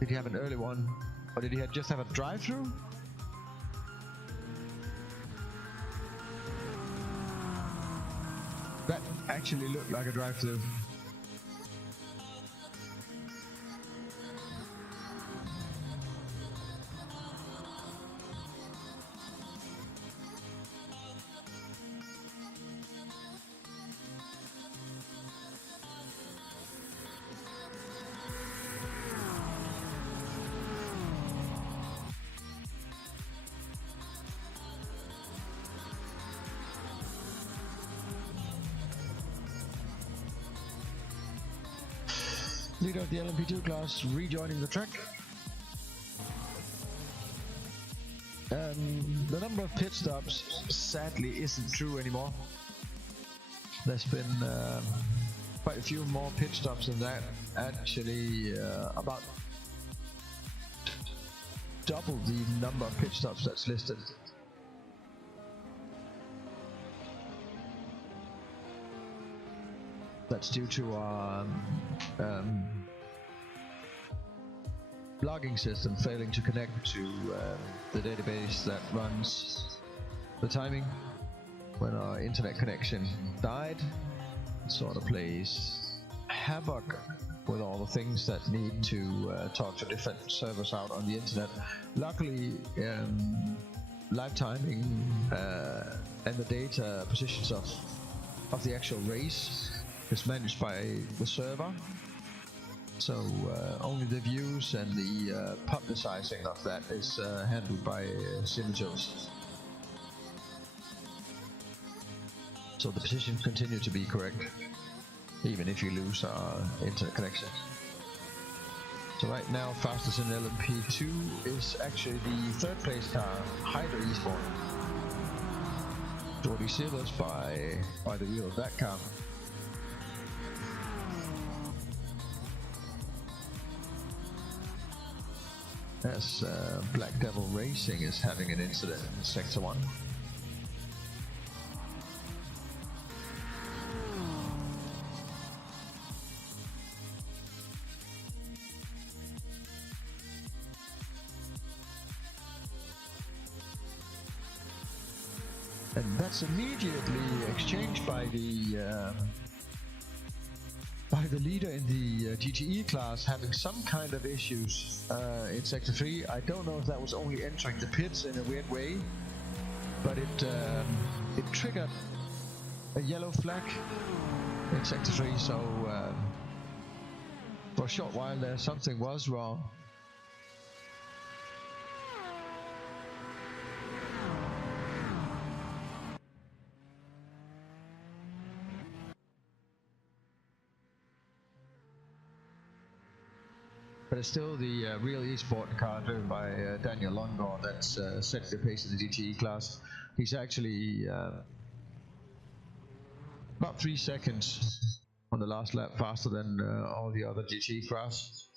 did he have an early one? Or did he just have a drive-through? That actually looked like a drive-through. Leader of the LMP2 class rejoining the track. The number of pit stops sadly isn't true anymore. There's been quite a few more pit stops than that. Actually, about double the number of pit stops that's listed. That's due to our logging system failing to connect to the database that runs the timing. When our internet connection died, it sort of plays havoc with all the things that need to talk to different servers out on the internet. Luckily, live timing and the data positions of the actual race is managed by the server, so only the views and the publicizing of that is handled by Simultaneous. So the positions continue to be correct, even if you lose our internet connection. So right now, fastest in LMP2 is actually the third place car, Hydra Esport. Jordi Silvers by the wheel of that car. As Black Devil Racing is having an incident in Sector 1. And that's immediately exchanged by the leader in the GTE class having some kind of issues in Sector 3. I don't know if that was only entering the pits in a weird way, but it triggered a yellow flag in Sector 3, so for a short while there something was wrong. But it's still the real esport car driven by Daniel Longor that's setting the pace in the GTE class. He's actually about 3 seconds on the last lap faster than all the other GTE cars.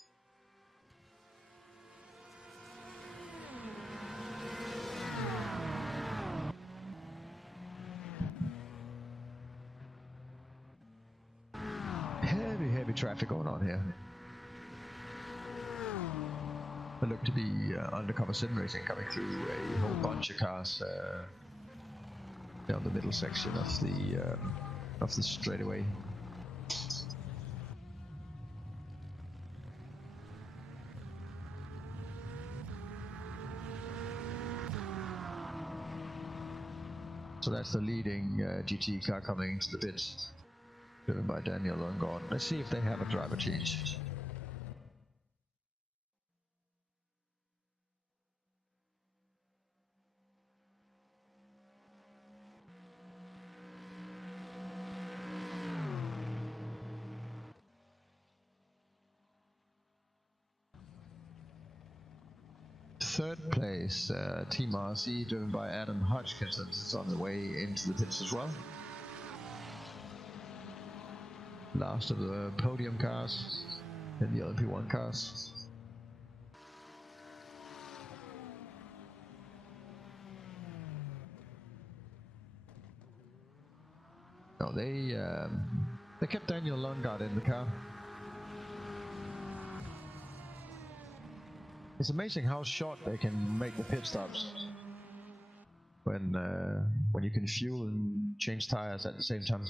Heavy traffic going on here. There look to be undercover sim racing coming through a whole bunch of cars down the middle section of the straightaway. So that's the leading GT car coming into the pits, driven by Daniel Longor. Let's see if they have a driver change. Third place, Team RC, driven by Adam Hodgkinson, is on the way into the pits as well. Last of the podium cars in the LMP1 cars. know, they kept Daniel Lundgaard in the car. It's amazing how short they can make the pit stops when you can fuel and change tires at the same time.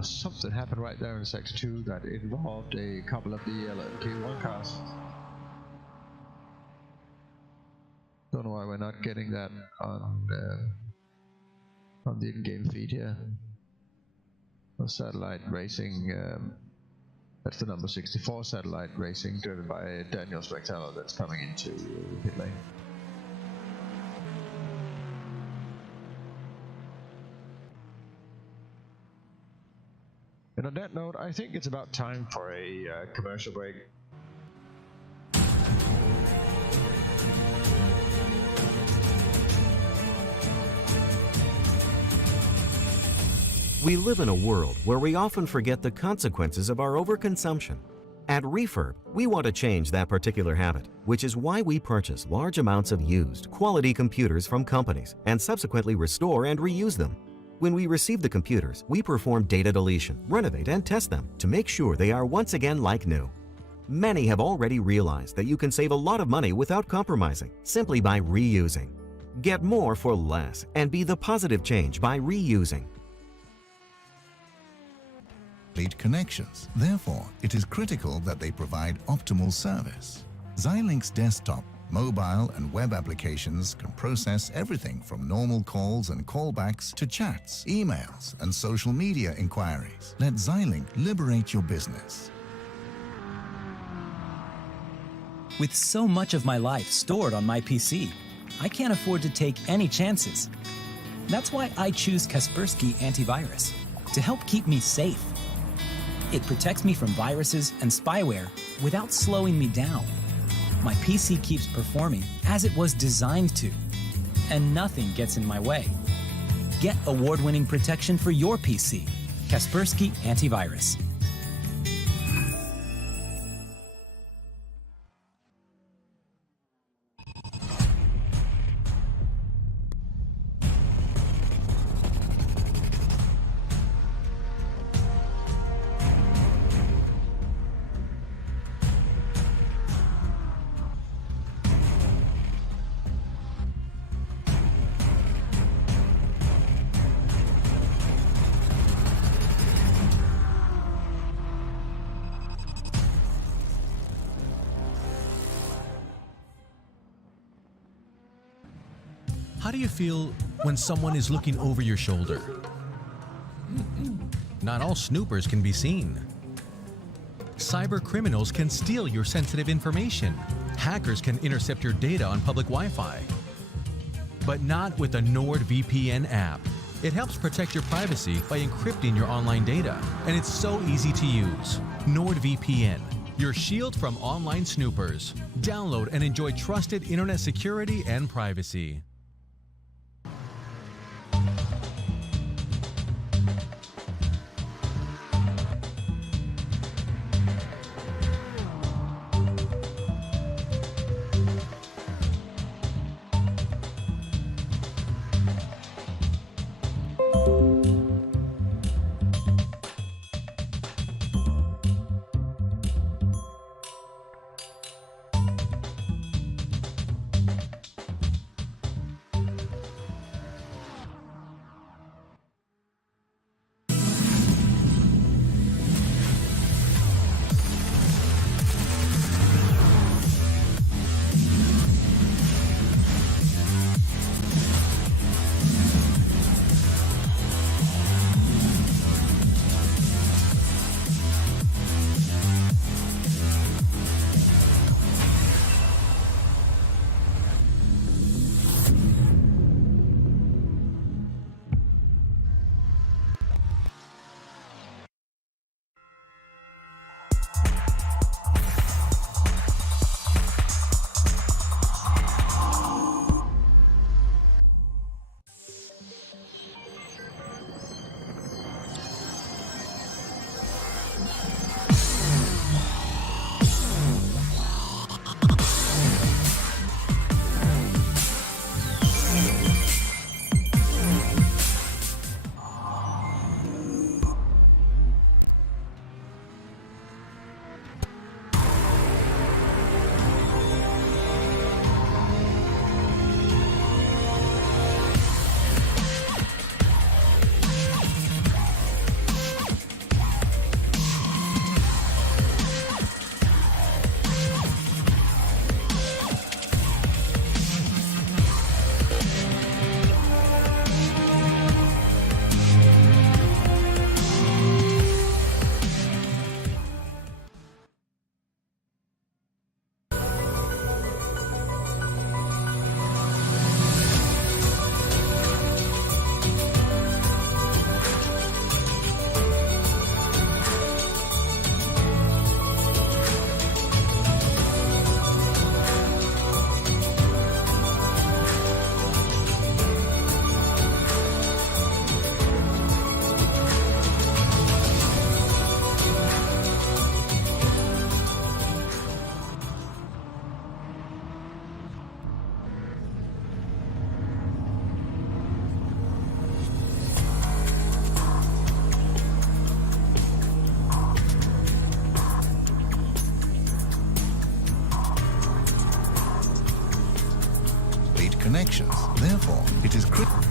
Something happened right there in Sector 2 that involved a couple of the LMP1 cars. Don't know why we're not getting that on the in-game feed here. Satellite Racing, that's the number 64 Satellite Racing, driven by Daniel Spectator, that's coming into pit lane. And on that note, I think it's about time for a commercial break. We live in a world where we often forget the consequences of our overconsumption. At Refurb, we want to change that particular habit, which is why we purchase large amounts of used, quality computers from companies and subsequently restore and reuse them. When we receive the computers, we perform data deletion, renovate, and test them to make sure they are once again like new. Many have already realized that you can save a lot of money without compromising, simply by reusing. Get more for less and be the positive change by reusing. Connections. Therefore, it is critical that they provide optimal service. Xilinx desktop, mobile and web applications can process everything from normal calls and callbacks to chats, emails, and social media inquiries. Let Xilinx liberate your business. With so much of my life stored on my PC, I can't afford to take any chances. That's why I choose Kaspersky Antivirus to help keep me safe. It protects me from viruses and spyware without slowing me down. My PC keeps performing as it was designed to, and nothing gets in my way. Get award-winning protection for your PC. Kaspersky Antivirus. How do you feel when someone is looking over your shoulder? Not all snoopers can be seen. Cyber criminals can steal your sensitive information. Hackers can intercept your data on public Wi-Fi. But not with the NordVPN app. It helps protect your privacy by encrypting your online data, and it's so easy to use. NordVPN, your shield from online snoopers. Download and enjoy trusted internet security and privacy. connections. Therefore, it is critical.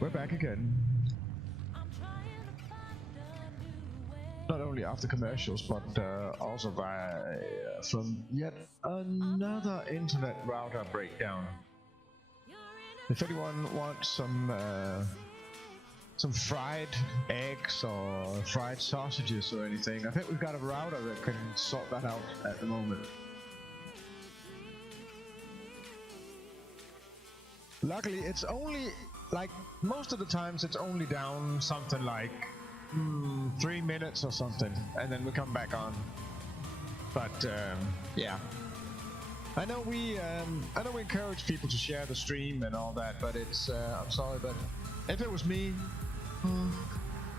We're back again. Not only after commercials, but also from yet another internet router breakdown. If anyone wants some fried eggs or fried sausages or anything, I think we've got a router that can sort that out at the moment. Luckily, it's only, like, most of the times it's only down something like 3 minutes or something, and then we come back on. But yeah, I know we encourage people to share the stream and all that, but it's I'm sorry, but if it was me,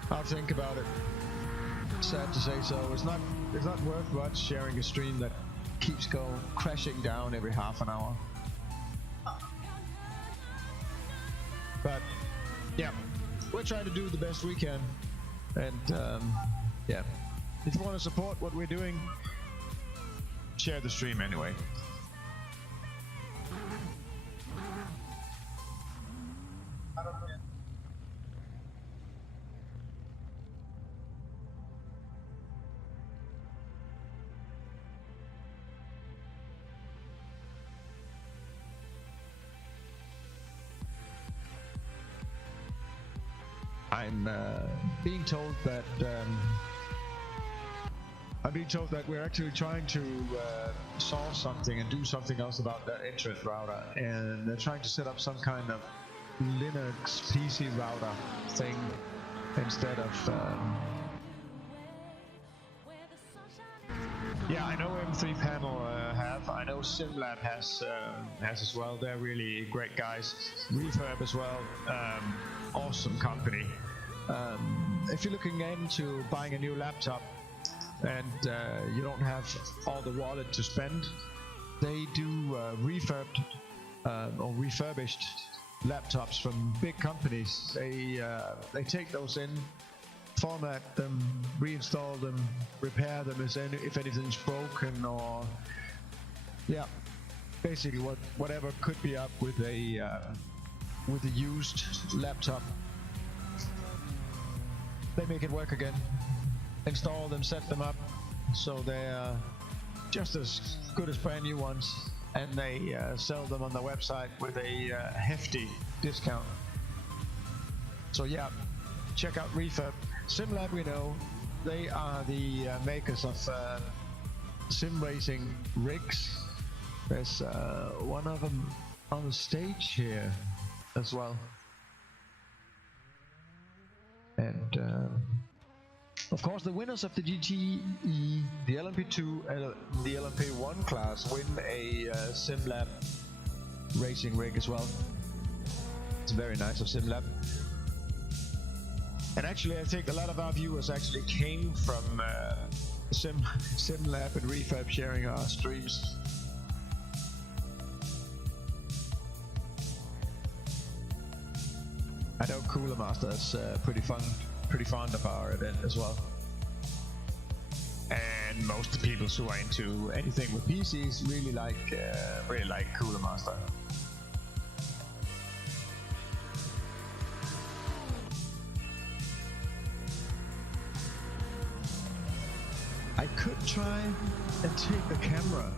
I'd think about it. Sad to say so. It's not worth much sharing a stream that keeps crashing down every half an hour. But yeah, we're trying to do the best we can, and yeah, if you want to support what we're doing, share the stream anyway. I'm being told that we're actually trying to solve something and do something else about that internet router, and they're trying to set up some kind of Linux PC router thing instead of yeah, I know M3 Panel have. I know SimLab has as well. They're really great guys. Refurb as well. Awesome company. If you're looking into buying a new laptop and you don't have all the wallet to spend, they do refurbed or refurbished laptops from big companies. They take those in, format them, reinstall them, repair them if anything's broken, or yeah, basically whatever could be up with a used laptop. They make it work again, install them, set them up so they're just as good as brand new ones, and they sell them on the website with a hefty discount. So yeah, check out Refurb. SimLab, we know, they are the makers of sim racing rigs. There's one of them on the stage here as well. And of course, the winners of the GTE, the LMP2 and the LMP1 class win a SimLab racing rig as well. It's very nice of SimLab. And actually, I think a lot of our viewers actually came from SimLab and Refurb sharing our streams. I know Cooler Master is pretty fond of our event as well. And most people who are into anything with PCs really like Cooler Master. I could try and take the camera,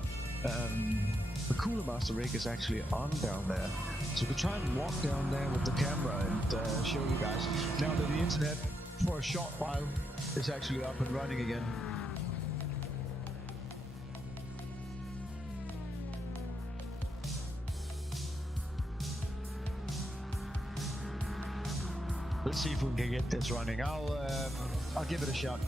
the Cooler Master rig is actually on down there. So we could try and walk down there with the camera and show you guys. Now that the internet, for a short while, is actually up and running again. Let's see if we can get this running. I'll give it a shot.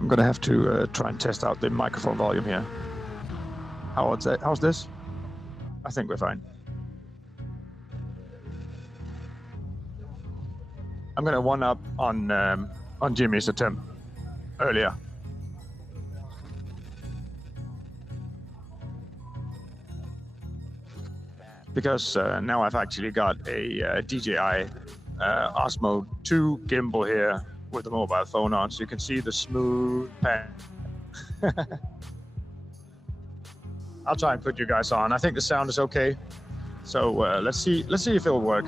I'm gonna have to try and test out the microphone volume here. How's this? I think we're fine. I'm gonna one up on Jimmy's attempt earlier. Because now I've actually got a DJI Osmo 2 gimbal here with the mobile phone on, so you can see the smooth pan. I'll try and put you guys on. I think the sound is okay. So let's see if it'll work.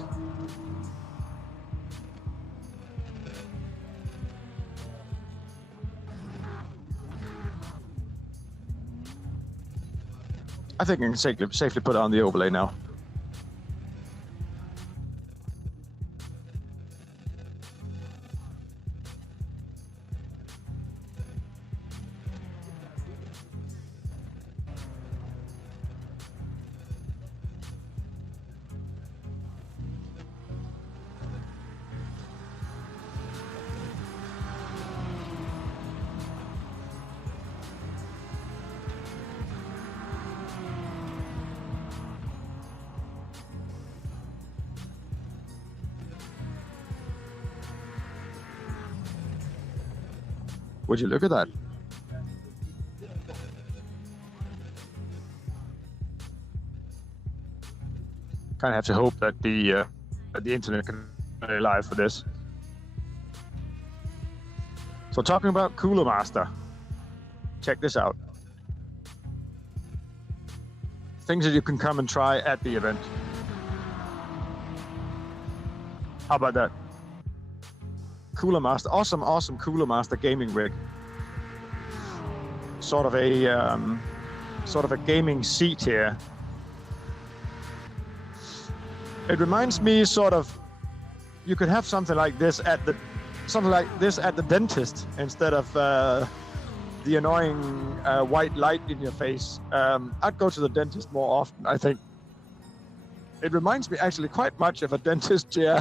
I think I can safely put it on the overlay now. Would you look at that? Kind of have to hope that the internet can be live for this. So talking about Cooler Master, check this out. Things that you can come and try at the event. How about that? Cooler Master, awesome Cooler Master gaming rig. Sort of a gaming seat here. It reminds me sort of, you could have something like this at the dentist instead of the annoying white light in your face. I'd go to the dentist more often, I think. It reminds me actually quite much of a dentist chair.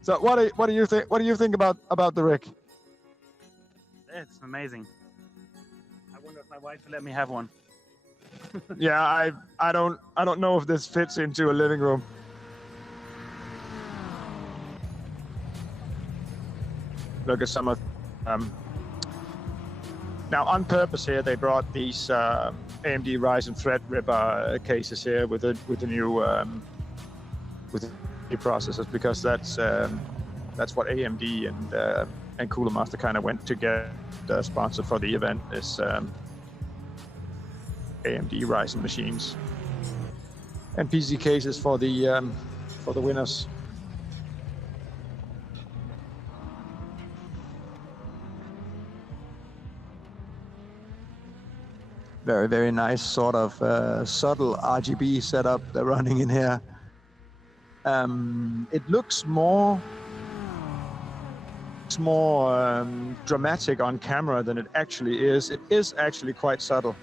So what do you think? What do you think about the rig? It's amazing. I wonder if my wife will let me have one. Yeah, I don't know if this fits into a living room. Look at some of now on purpose here they brought these AMD Ryzen Threadripper cases here with the new processors, because that's what AMD and Cooler Master kind of went to get sponsored for the event, is AMD Ryzen machines and PC cases for the winners. Very, very nice sort of subtle RGB setup they're running in here. It looks more dramatic on camera than it actually is. It is actually quite subtle.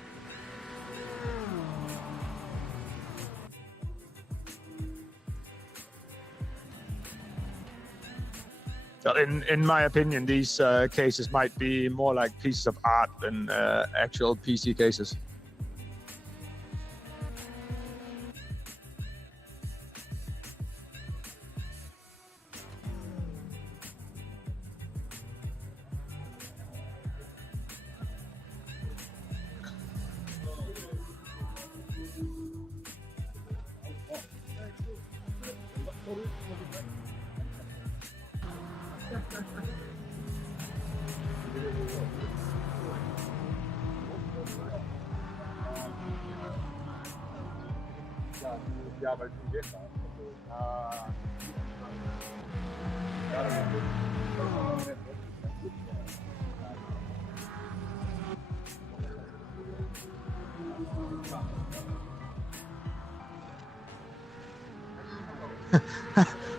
In my opinion, these cases might be more like pieces of art than actual PC cases.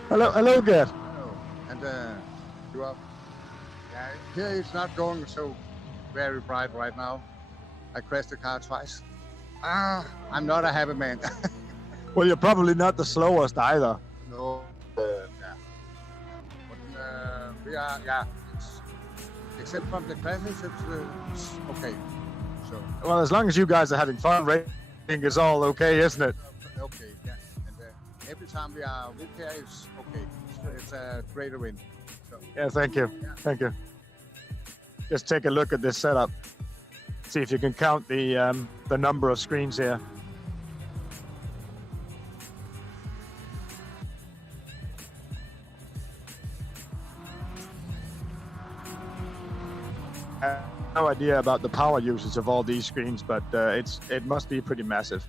Hello, Gert. Hello. And you are. Yeah, here it's not going so very bright right now. I crashed the car twice. I'm not a happy man. Well, you're probably not the slowest either. No. Yeah. But we are. Yeah. Except from the crashes, it's okay. So. Well, as long as you guys are having fun, racing is all okay, isn't it? Okay. Yeah. And every time we are with here, it's okay. It's a greater win. So. Yeah. Thank you. Yeah. Thank you. Just take a look at this setup. See if you can count the number of screens here. no idea about the power usage of all these screens, but it must be pretty massive.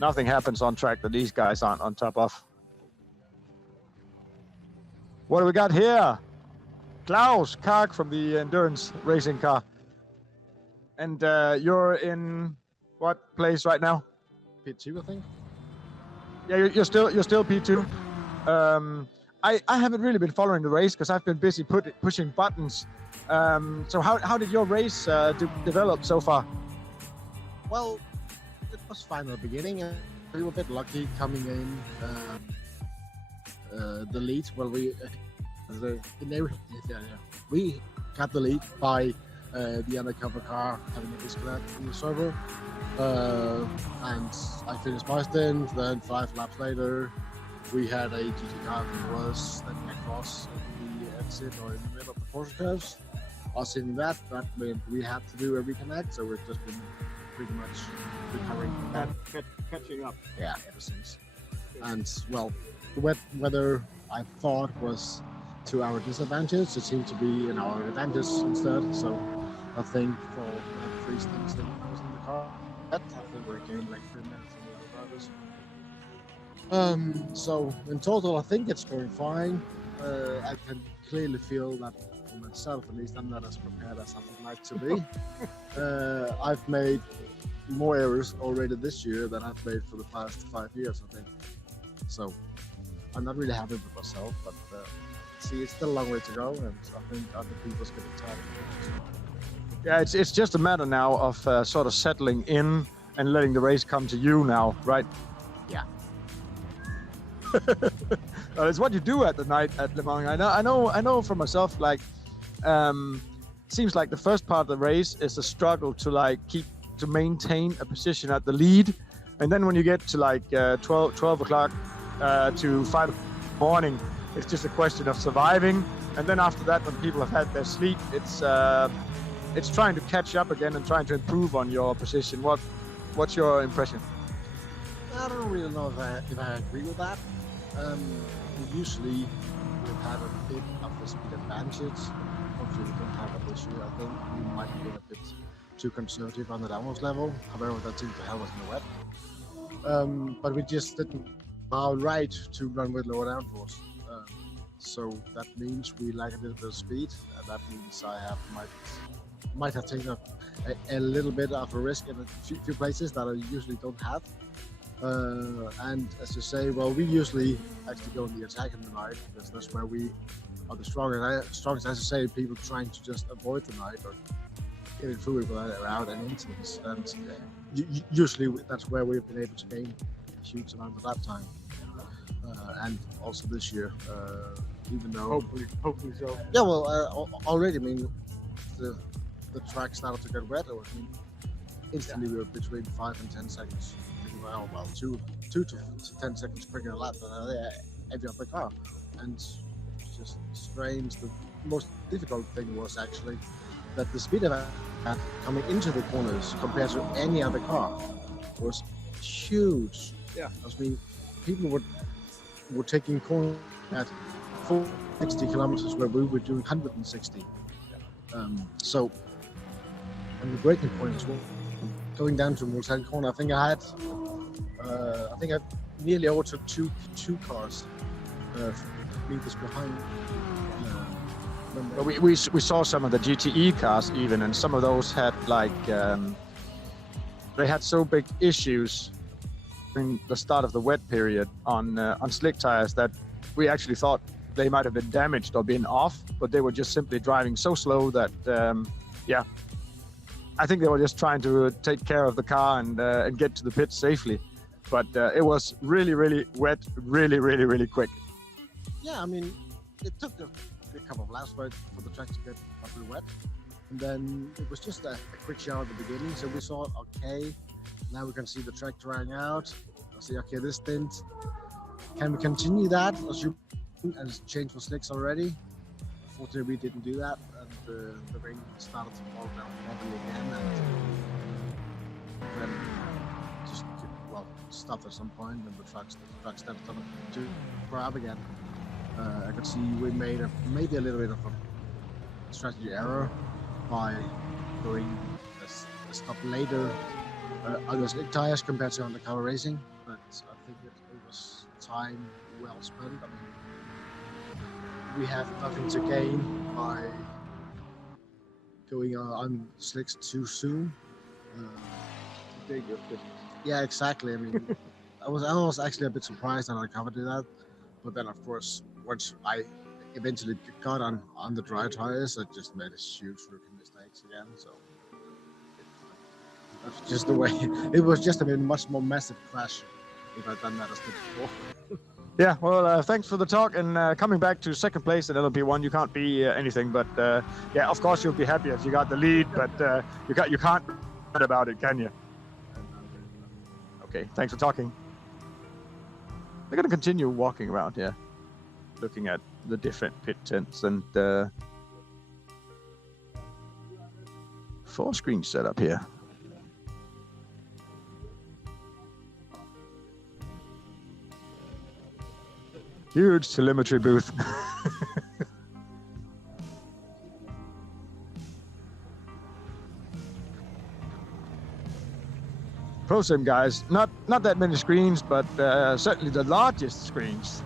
Nothing happens on track that these guys aren't on top of. What do we got here? Klaus Karg from the endurance racing car. And you're in what place right now? P2, I think. Yeah, you're still P2. I haven't really been following the race because I've been busy pushing buttons. So how did your race develop so far? Well, it was fine at the beginning. We were a bit lucky coming in the lead. Well, we got the lead by the undercover car having a disconnect from the server. And I finished my stint. Then 5 laps later, we had a GT car that was standing across the exit or in the middle of the Porsche curves. Us in that meant we had to do a reconnect, so we've just been pretty much recovering from that. Catching up. Yeah, ever since. And well, the wet weather I thought was to our disadvantage. It seemed to be in our advantage instead. So I think for that 3 stints that I was in the car, I think we gained like 3 minutes on the other drivers. So in total, I think it's going fine. I can clearly feel that for myself, at least, I'm not as prepared as I would like to be. I've made more errors already this year than I've made for the past 5 years, I think. So I'm not really happy with myself, but see, it's still a long way to go, and I think other people's getting tired of it. Yeah, it's just a matter now of sort of settling in and letting the race come to you now, right? Yeah. Well, it's what you do at the night at Le Mans. I know for myself, like, seems like the first part of the race is a struggle to maintain a position at the lead, and then when you get to like 12 o'clock to 5 in the morning, it's just a question of surviving. And then after that, when people have had their sleep, it's trying to catch up again and trying to improve on your position. What's your impression? I don't really know if I agree with that. Usually we've had a bit of a speed advantage. Hopefully we don't have it this year. I think we might be a bit too conservative on the downforce level. However, that seemed to help us in the wet. But we just didn't allow right to run with lower downforce. So that means we lack a little bit of speed. That means I might have taken a little bit of a risk in a few places that I usually don't have. And as you say, well, we usually actually go in the attack in the night because that's where we are the strongest. As you say, people trying to just avoid the night or getting through it without any incidents. And usually that's where we've been able to gain a huge amount of that time. And also this year, even though hopefully so. Yeah, well, already, I mean, the track started to get wet. I mean, instantly we were between 5 and 10 seconds. Well, 2 to 10 seconds quicker lap than every other car, and it's just strange. The most difficult thing was actually that the speed of it coming into the corners compared to any other car was huge. Yeah, I mean, people were taking corners at 460 kilometers where we were doing 160. So, and the braking point as well. Going down to Mulsanne corner, I think I nearly overtook two cars meters behind. We saw some of the GTE cars even, and some of those had like they had so big issues in the start of the wet period on slick tires that we actually thought they might have been damaged or been off, but they were just simply driving so slow that I think they were just trying to take care of the car and get to the pit safely. But it was really, really wet, really, really, really quick. Yeah, I mean, it took a couple of laps for the track to get properly wet. And then it was just a quick shower at the beginning. So we saw, okay, now we can see the track drying out. I see, okay, this stint, can we continue that? And change for slicks already. Fortunately, we didn't do that. And the rain started to fall down heavily again. And then just, stopped at some point, and the track started to grab again. I could see we made maybe a little bit of a strategy error. by going a stop later on the slick tires compared to undercover racing, but I think it was time well spent. I mean, we have nothing to gain by going on slicks too soon. Yeah, exactly. I mean, I was actually a bit surprised that undercover did that, but then of course once I eventually got on the dry tires, I just made a huge rookie mistakes again. So that's just the way. It was just a much more massive crash if I'd done that as before. Yeah, well, thanks for the talk. And coming back to second place in LMP1, you can't be anything. But yeah, of course you'll be happy if you got the lead. But you can't be mad about it, can you? Okay, thanks for talking. We're going to continue walking around here, looking at the different pit tents and 4 screens set up here. Huge telemetry booth. Pro Sim guys, not that many screens, but certainly the largest screens.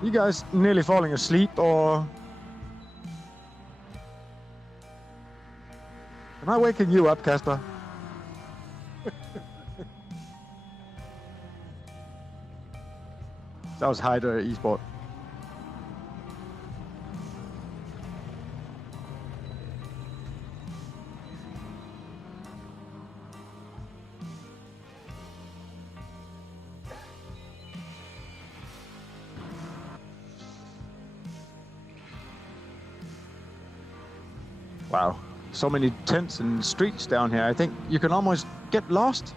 You guys nearly falling asleep, or am I waking you up, Casper? That was Hydra Esport. Wow, so many tents and streets down here. I think you can almost get lost.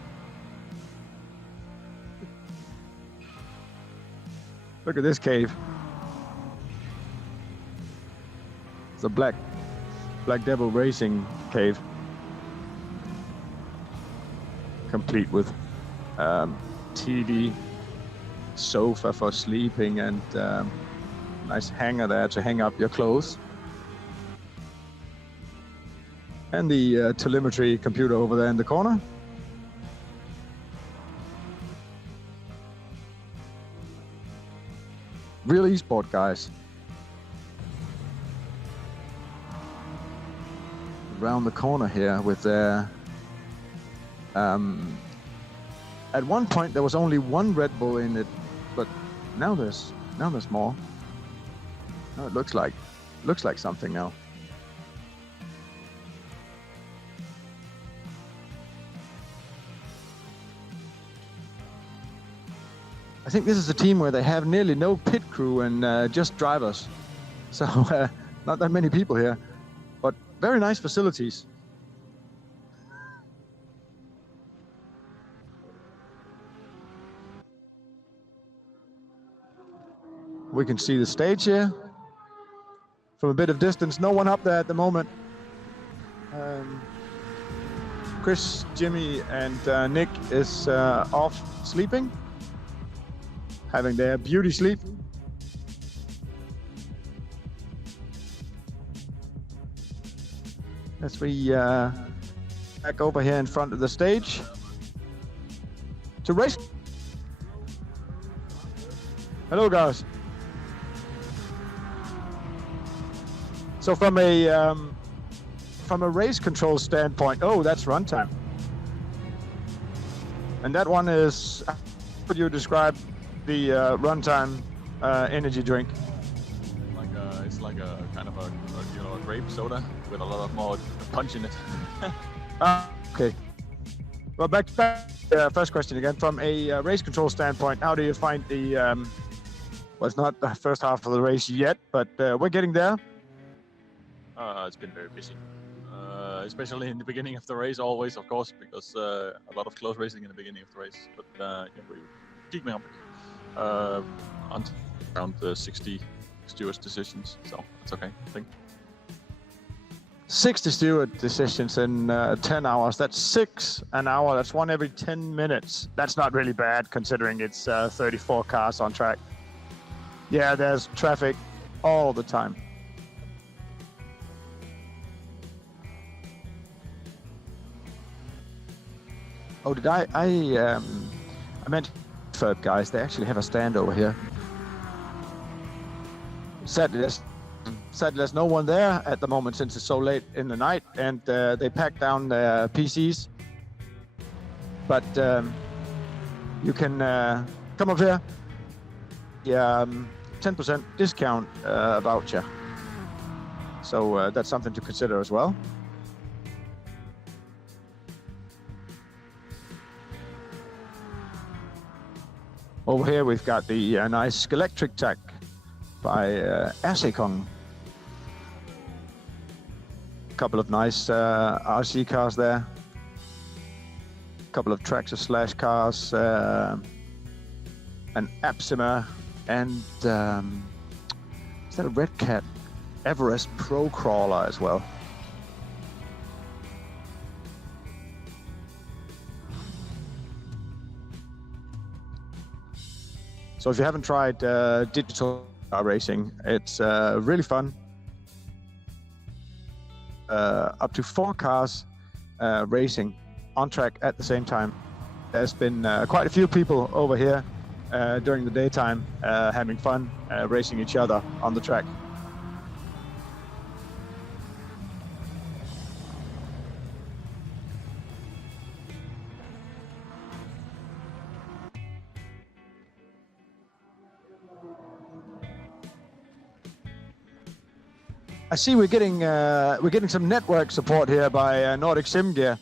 Look at this cave. It's a Black Devil Racing cave. Complete with TV, sofa for sleeping, and nice hanger there to hang up your clothes. And the telemetry computer over there in the corner. Real esport guys. Around the corner here with their... at one point there was only one Red Bull in it, but now there's more. Now it looks like something now. I think this is a team where they have nearly no pit crew and just drivers. So not that many people here, but very nice facilities. We can see the stage here from a bit of distance. No one up there at the moment. Chris, Jimmy, and Nick is off sleeping, having their beauty sleep. As we back over here in front of the stage to race. Hello guys. So from a race control standpoint, oh, that's runtime. And that one is, how would you describe the runtime energy drink? It's like a kind of a grape soda with a lot of more punch in it. Okay. Well, back to first question again. From a race control standpoint, how do you find the? Well, it's not the first half of the race yet, but we're getting there. It's been very busy, especially in the beginning of the race. Always, of course, because a lot of close racing in the beginning of the race. But we're keeping up until around 60 stewards' decisions, so it's okay, I think. 60 steward decisions in 10 hours. That's 6 an hour. That's 1 every 10 minutes. That's not really bad considering it's 34 cars on track. Yeah, there's traffic all the time. Oh, did I meant Ferb guys, they actually have a stand over here. Sadly, there's no one there at the moment since it's so late in the night, and they packed down their PCs. But you can come up here. Yeah, 10% discount voucher. So that's something to consider as well. Over here we've got the nice electric tech by eRacing. A couple of nice RC cars there. A couple of Tractor Slash cars, an Apsima, and is that a Red Cat Everest Pro Crawler as well? So if you haven't tried digital car racing, it's really fun. Up to 4 cars racing on track at the same time. There's been quite a few people over here during the daytime having fun racing each other on the track. I see we're getting some network support here by Nordic Sim Gear,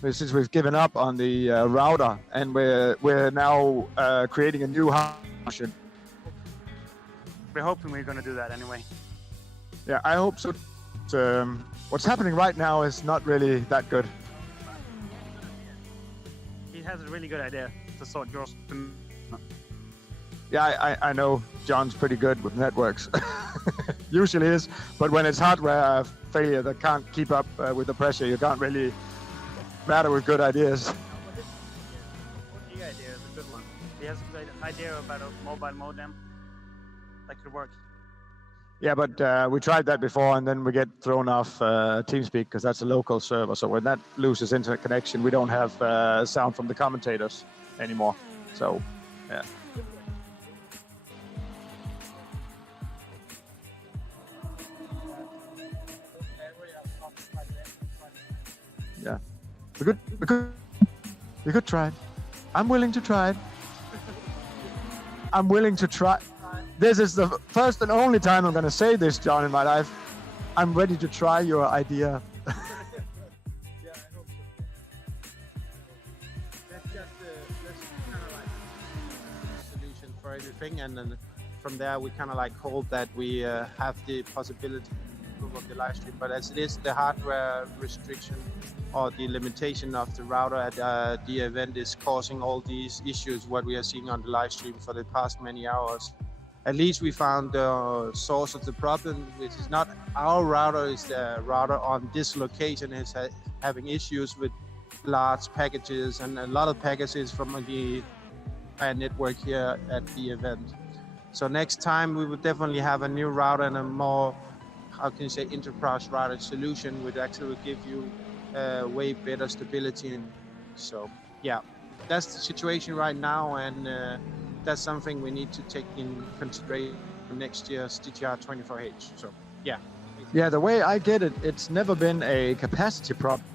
since we've given up on the router, and we're now creating a new option. We're hoping we're going to do that anyway. Yeah, I hope so. What's happening right now is not really that good. He has a really good idea to sort yours. Yeah, I know John's pretty good with networks. Usually is, but when it's hardware failure that can't keep up with the pressure, you can't really matter with good ideas. The idea is a good one. He has a good idea about a mobile modem that could work. Yeah, but we tried that before, and then we get thrown off TeamSpeak because that's a local server. So when that loses internet connection, we don't have sound from the commentators anymore. So, yeah. Yeah, we could try it. I'm willing to try it. I'm willing to try. This is the first and only time I'm going to say this, John, in my life. I'm ready to try your idea. Yeah, I hope so. That's just kind of like a solution for everything, and then from there we kind of like hope that we have the possibility of the live stream. But as it is, the hardware restriction or the limitation of the router at the event is causing all these issues what we are seeing on the live stream for the past many hours. At least we found the source of the problem, which is not our router, is the router on this location is having issues with large packages and a lot of packages from the network here at the event. So next time we will definitely have a new router and a more, how can you say, enterprise router solution, which actually will give you way better stability. So yeah, that's the situation right now, and that's something we need to take in consideration for next year's DTR 24H. So yeah. Yeah, the way I get it, it's never been a capacity problem.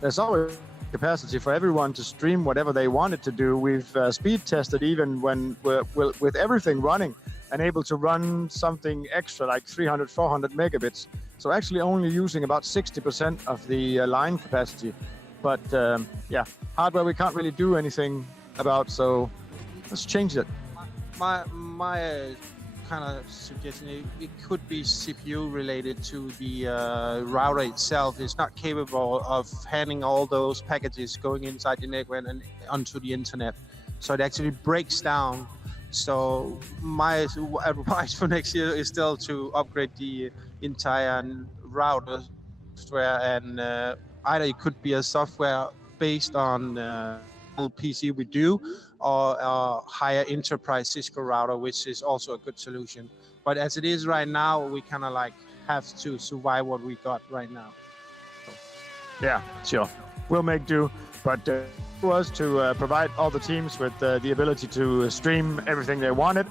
There's always capacity for everyone to stream whatever they wanted to do. We've speed tested even when with everything running and able to run something extra like 300, 400 megabits. So actually only using about 60% of the line capacity. But yeah, hardware we can't really do anything about, so let's change it. My kind of suggestion, it could be CPU related to the router itself. It's not capable of handling all those packages going inside the network and onto the internet. So it actually breaks down. So my advice for next year is still to upgrade the entire router software, and either it could be a software based on PC we do, or a higher enterprise Cisco router, which is also a good solution. But as it is right now, we kind of like have to survive what we got right now. Yeah, sure. We'll make do, but was to provide all the teams with the ability to stream everything they wanted.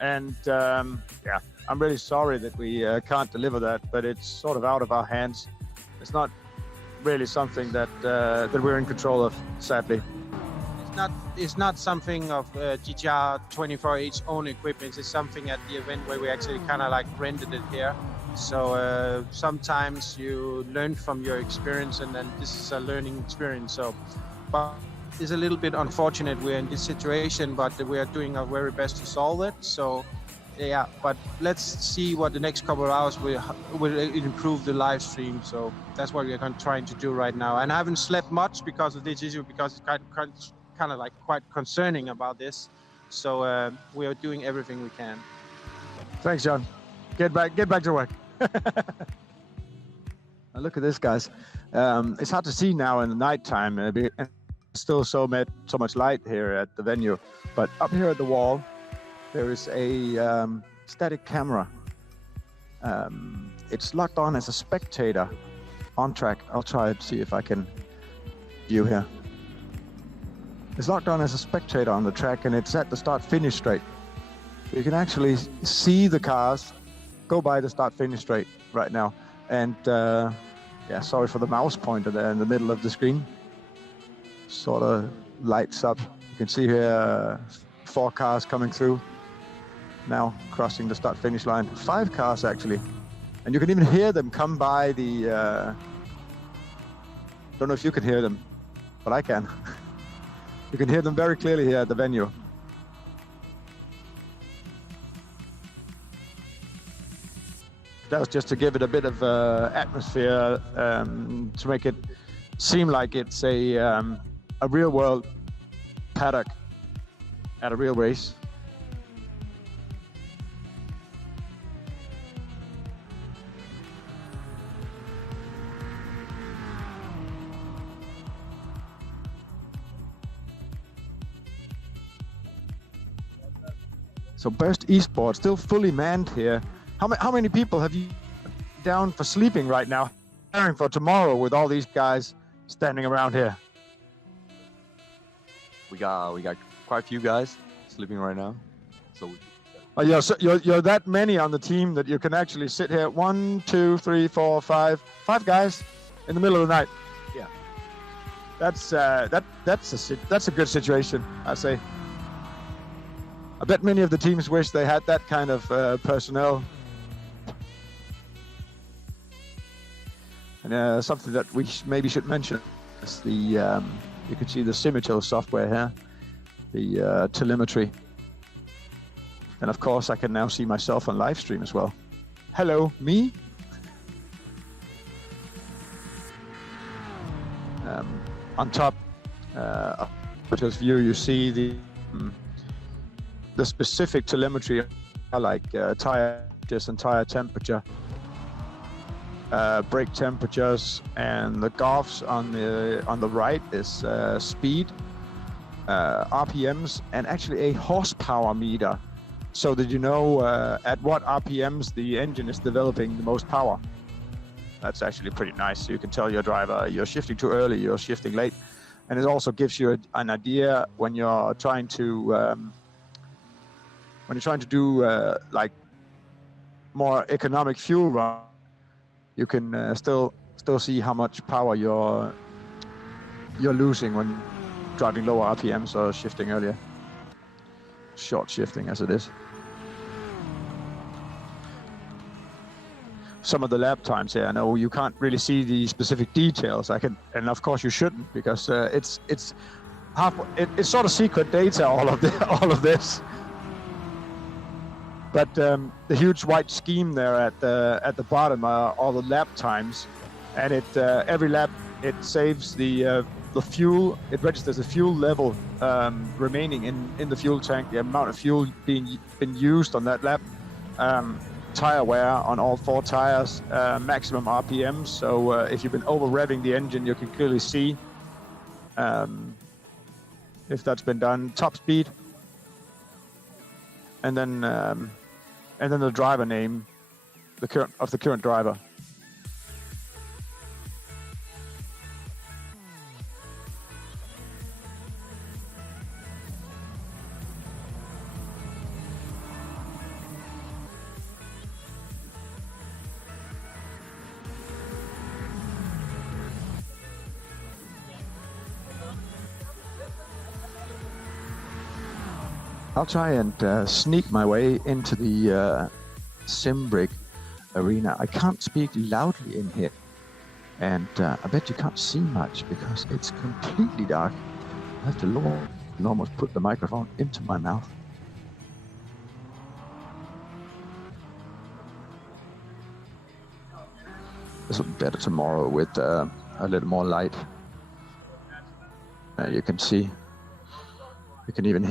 And yeah, I'm really sorry that we can't deliver that, but it's sort of out of our hands. It's not really something that that we're in control of, sadly. It's not something of GTR 24H own equipment. It's something at the event where we actually kind of like rented it here. So sometimes you learn from your experience, and then this is a learning experience. So, but it's a little bit unfortunate we're in this situation, but we are doing our very best to solve it. So, yeah. But let's see what the next couple of hours will improve the live stream. So that's what we're trying to do right now. And I haven't slept much because of this issue, because it's kind of like quite concerning about this. So we are doing everything we can. Thanks, John. Get back to work. Now look at this, guys. It's hard to see now in the nighttime. Still so much light here at the venue, but up here at the wall there is a static camera. It's locked on as a spectator on track. I'll try to see if I can view here. It's locked on as a spectator on the track, and it's at the start-finish straight. You can actually see the cars go by the start-finish straight right now. And yeah, sorry for the mouse pointer there in the middle of the screen. Sort of lights up. You can see here 4 cars coming through now, crossing the start-finish line. 5 cars actually, and you can even hear them come by the. Don't know if you can hear them, but I can. You can hear them very clearly here at the venue. That was just to give it a bit of atmosphere, to make it seem like it's a real-world paddock at a real race. So Burst Esports still fully manned here. How many people have you down for sleeping right now, preparing for tomorrow with all these guys standing around here? We got quite a few guys sleeping right now. So you're that many on the team that you can actually sit here. 1, 2, 3, 4, 5 guys in the middle of the night. Yeah. That's a good situation, I say. I bet many of the teams wish they had that kind of personnel. And something that we maybe should mention is the you can see the Simitil software here, the telemetry, and of course I can now see myself on live stream as well. Hello, me. On top of this view, you see the specific telemetry, like tire and tire temperature, brake temperatures, and the graphs on the right is speed, RPMs, and actually a horsepower meter, so that you know at what RPMs the engine is developing the most power. That's actually pretty nice. So you can tell your driver you're shifting too early, you're shifting late, and it also gives you an idea when you're trying to do like more economic fuel run. You can still see how much power you're losing when driving lower RPMs or shifting earlier. Short shifting as it is. Some of the lap times here, I know you can't really see the specific details. And of course you shouldn't, because it's sort of secret data, all of this. But the huge white scheme there at the bottom are all the lap times, and every lap it saves the fuel. It registers the fuel level remaining in the fuel tank, the amount of fuel been used on that lap. tire wear on all 4 tires, maximum RPM. So if you've been over revving the engine, you can clearly see if that's been done. Top speed, and then the driver name, the current driver. I'll try and sneak my way into the Simbrig arena. I can't speak loudly in here, and I bet you can't see much because it's completely dark. I have to almost put the microphone into my mouth. This will be better tomorrow with a little more light. You can see. You can even hear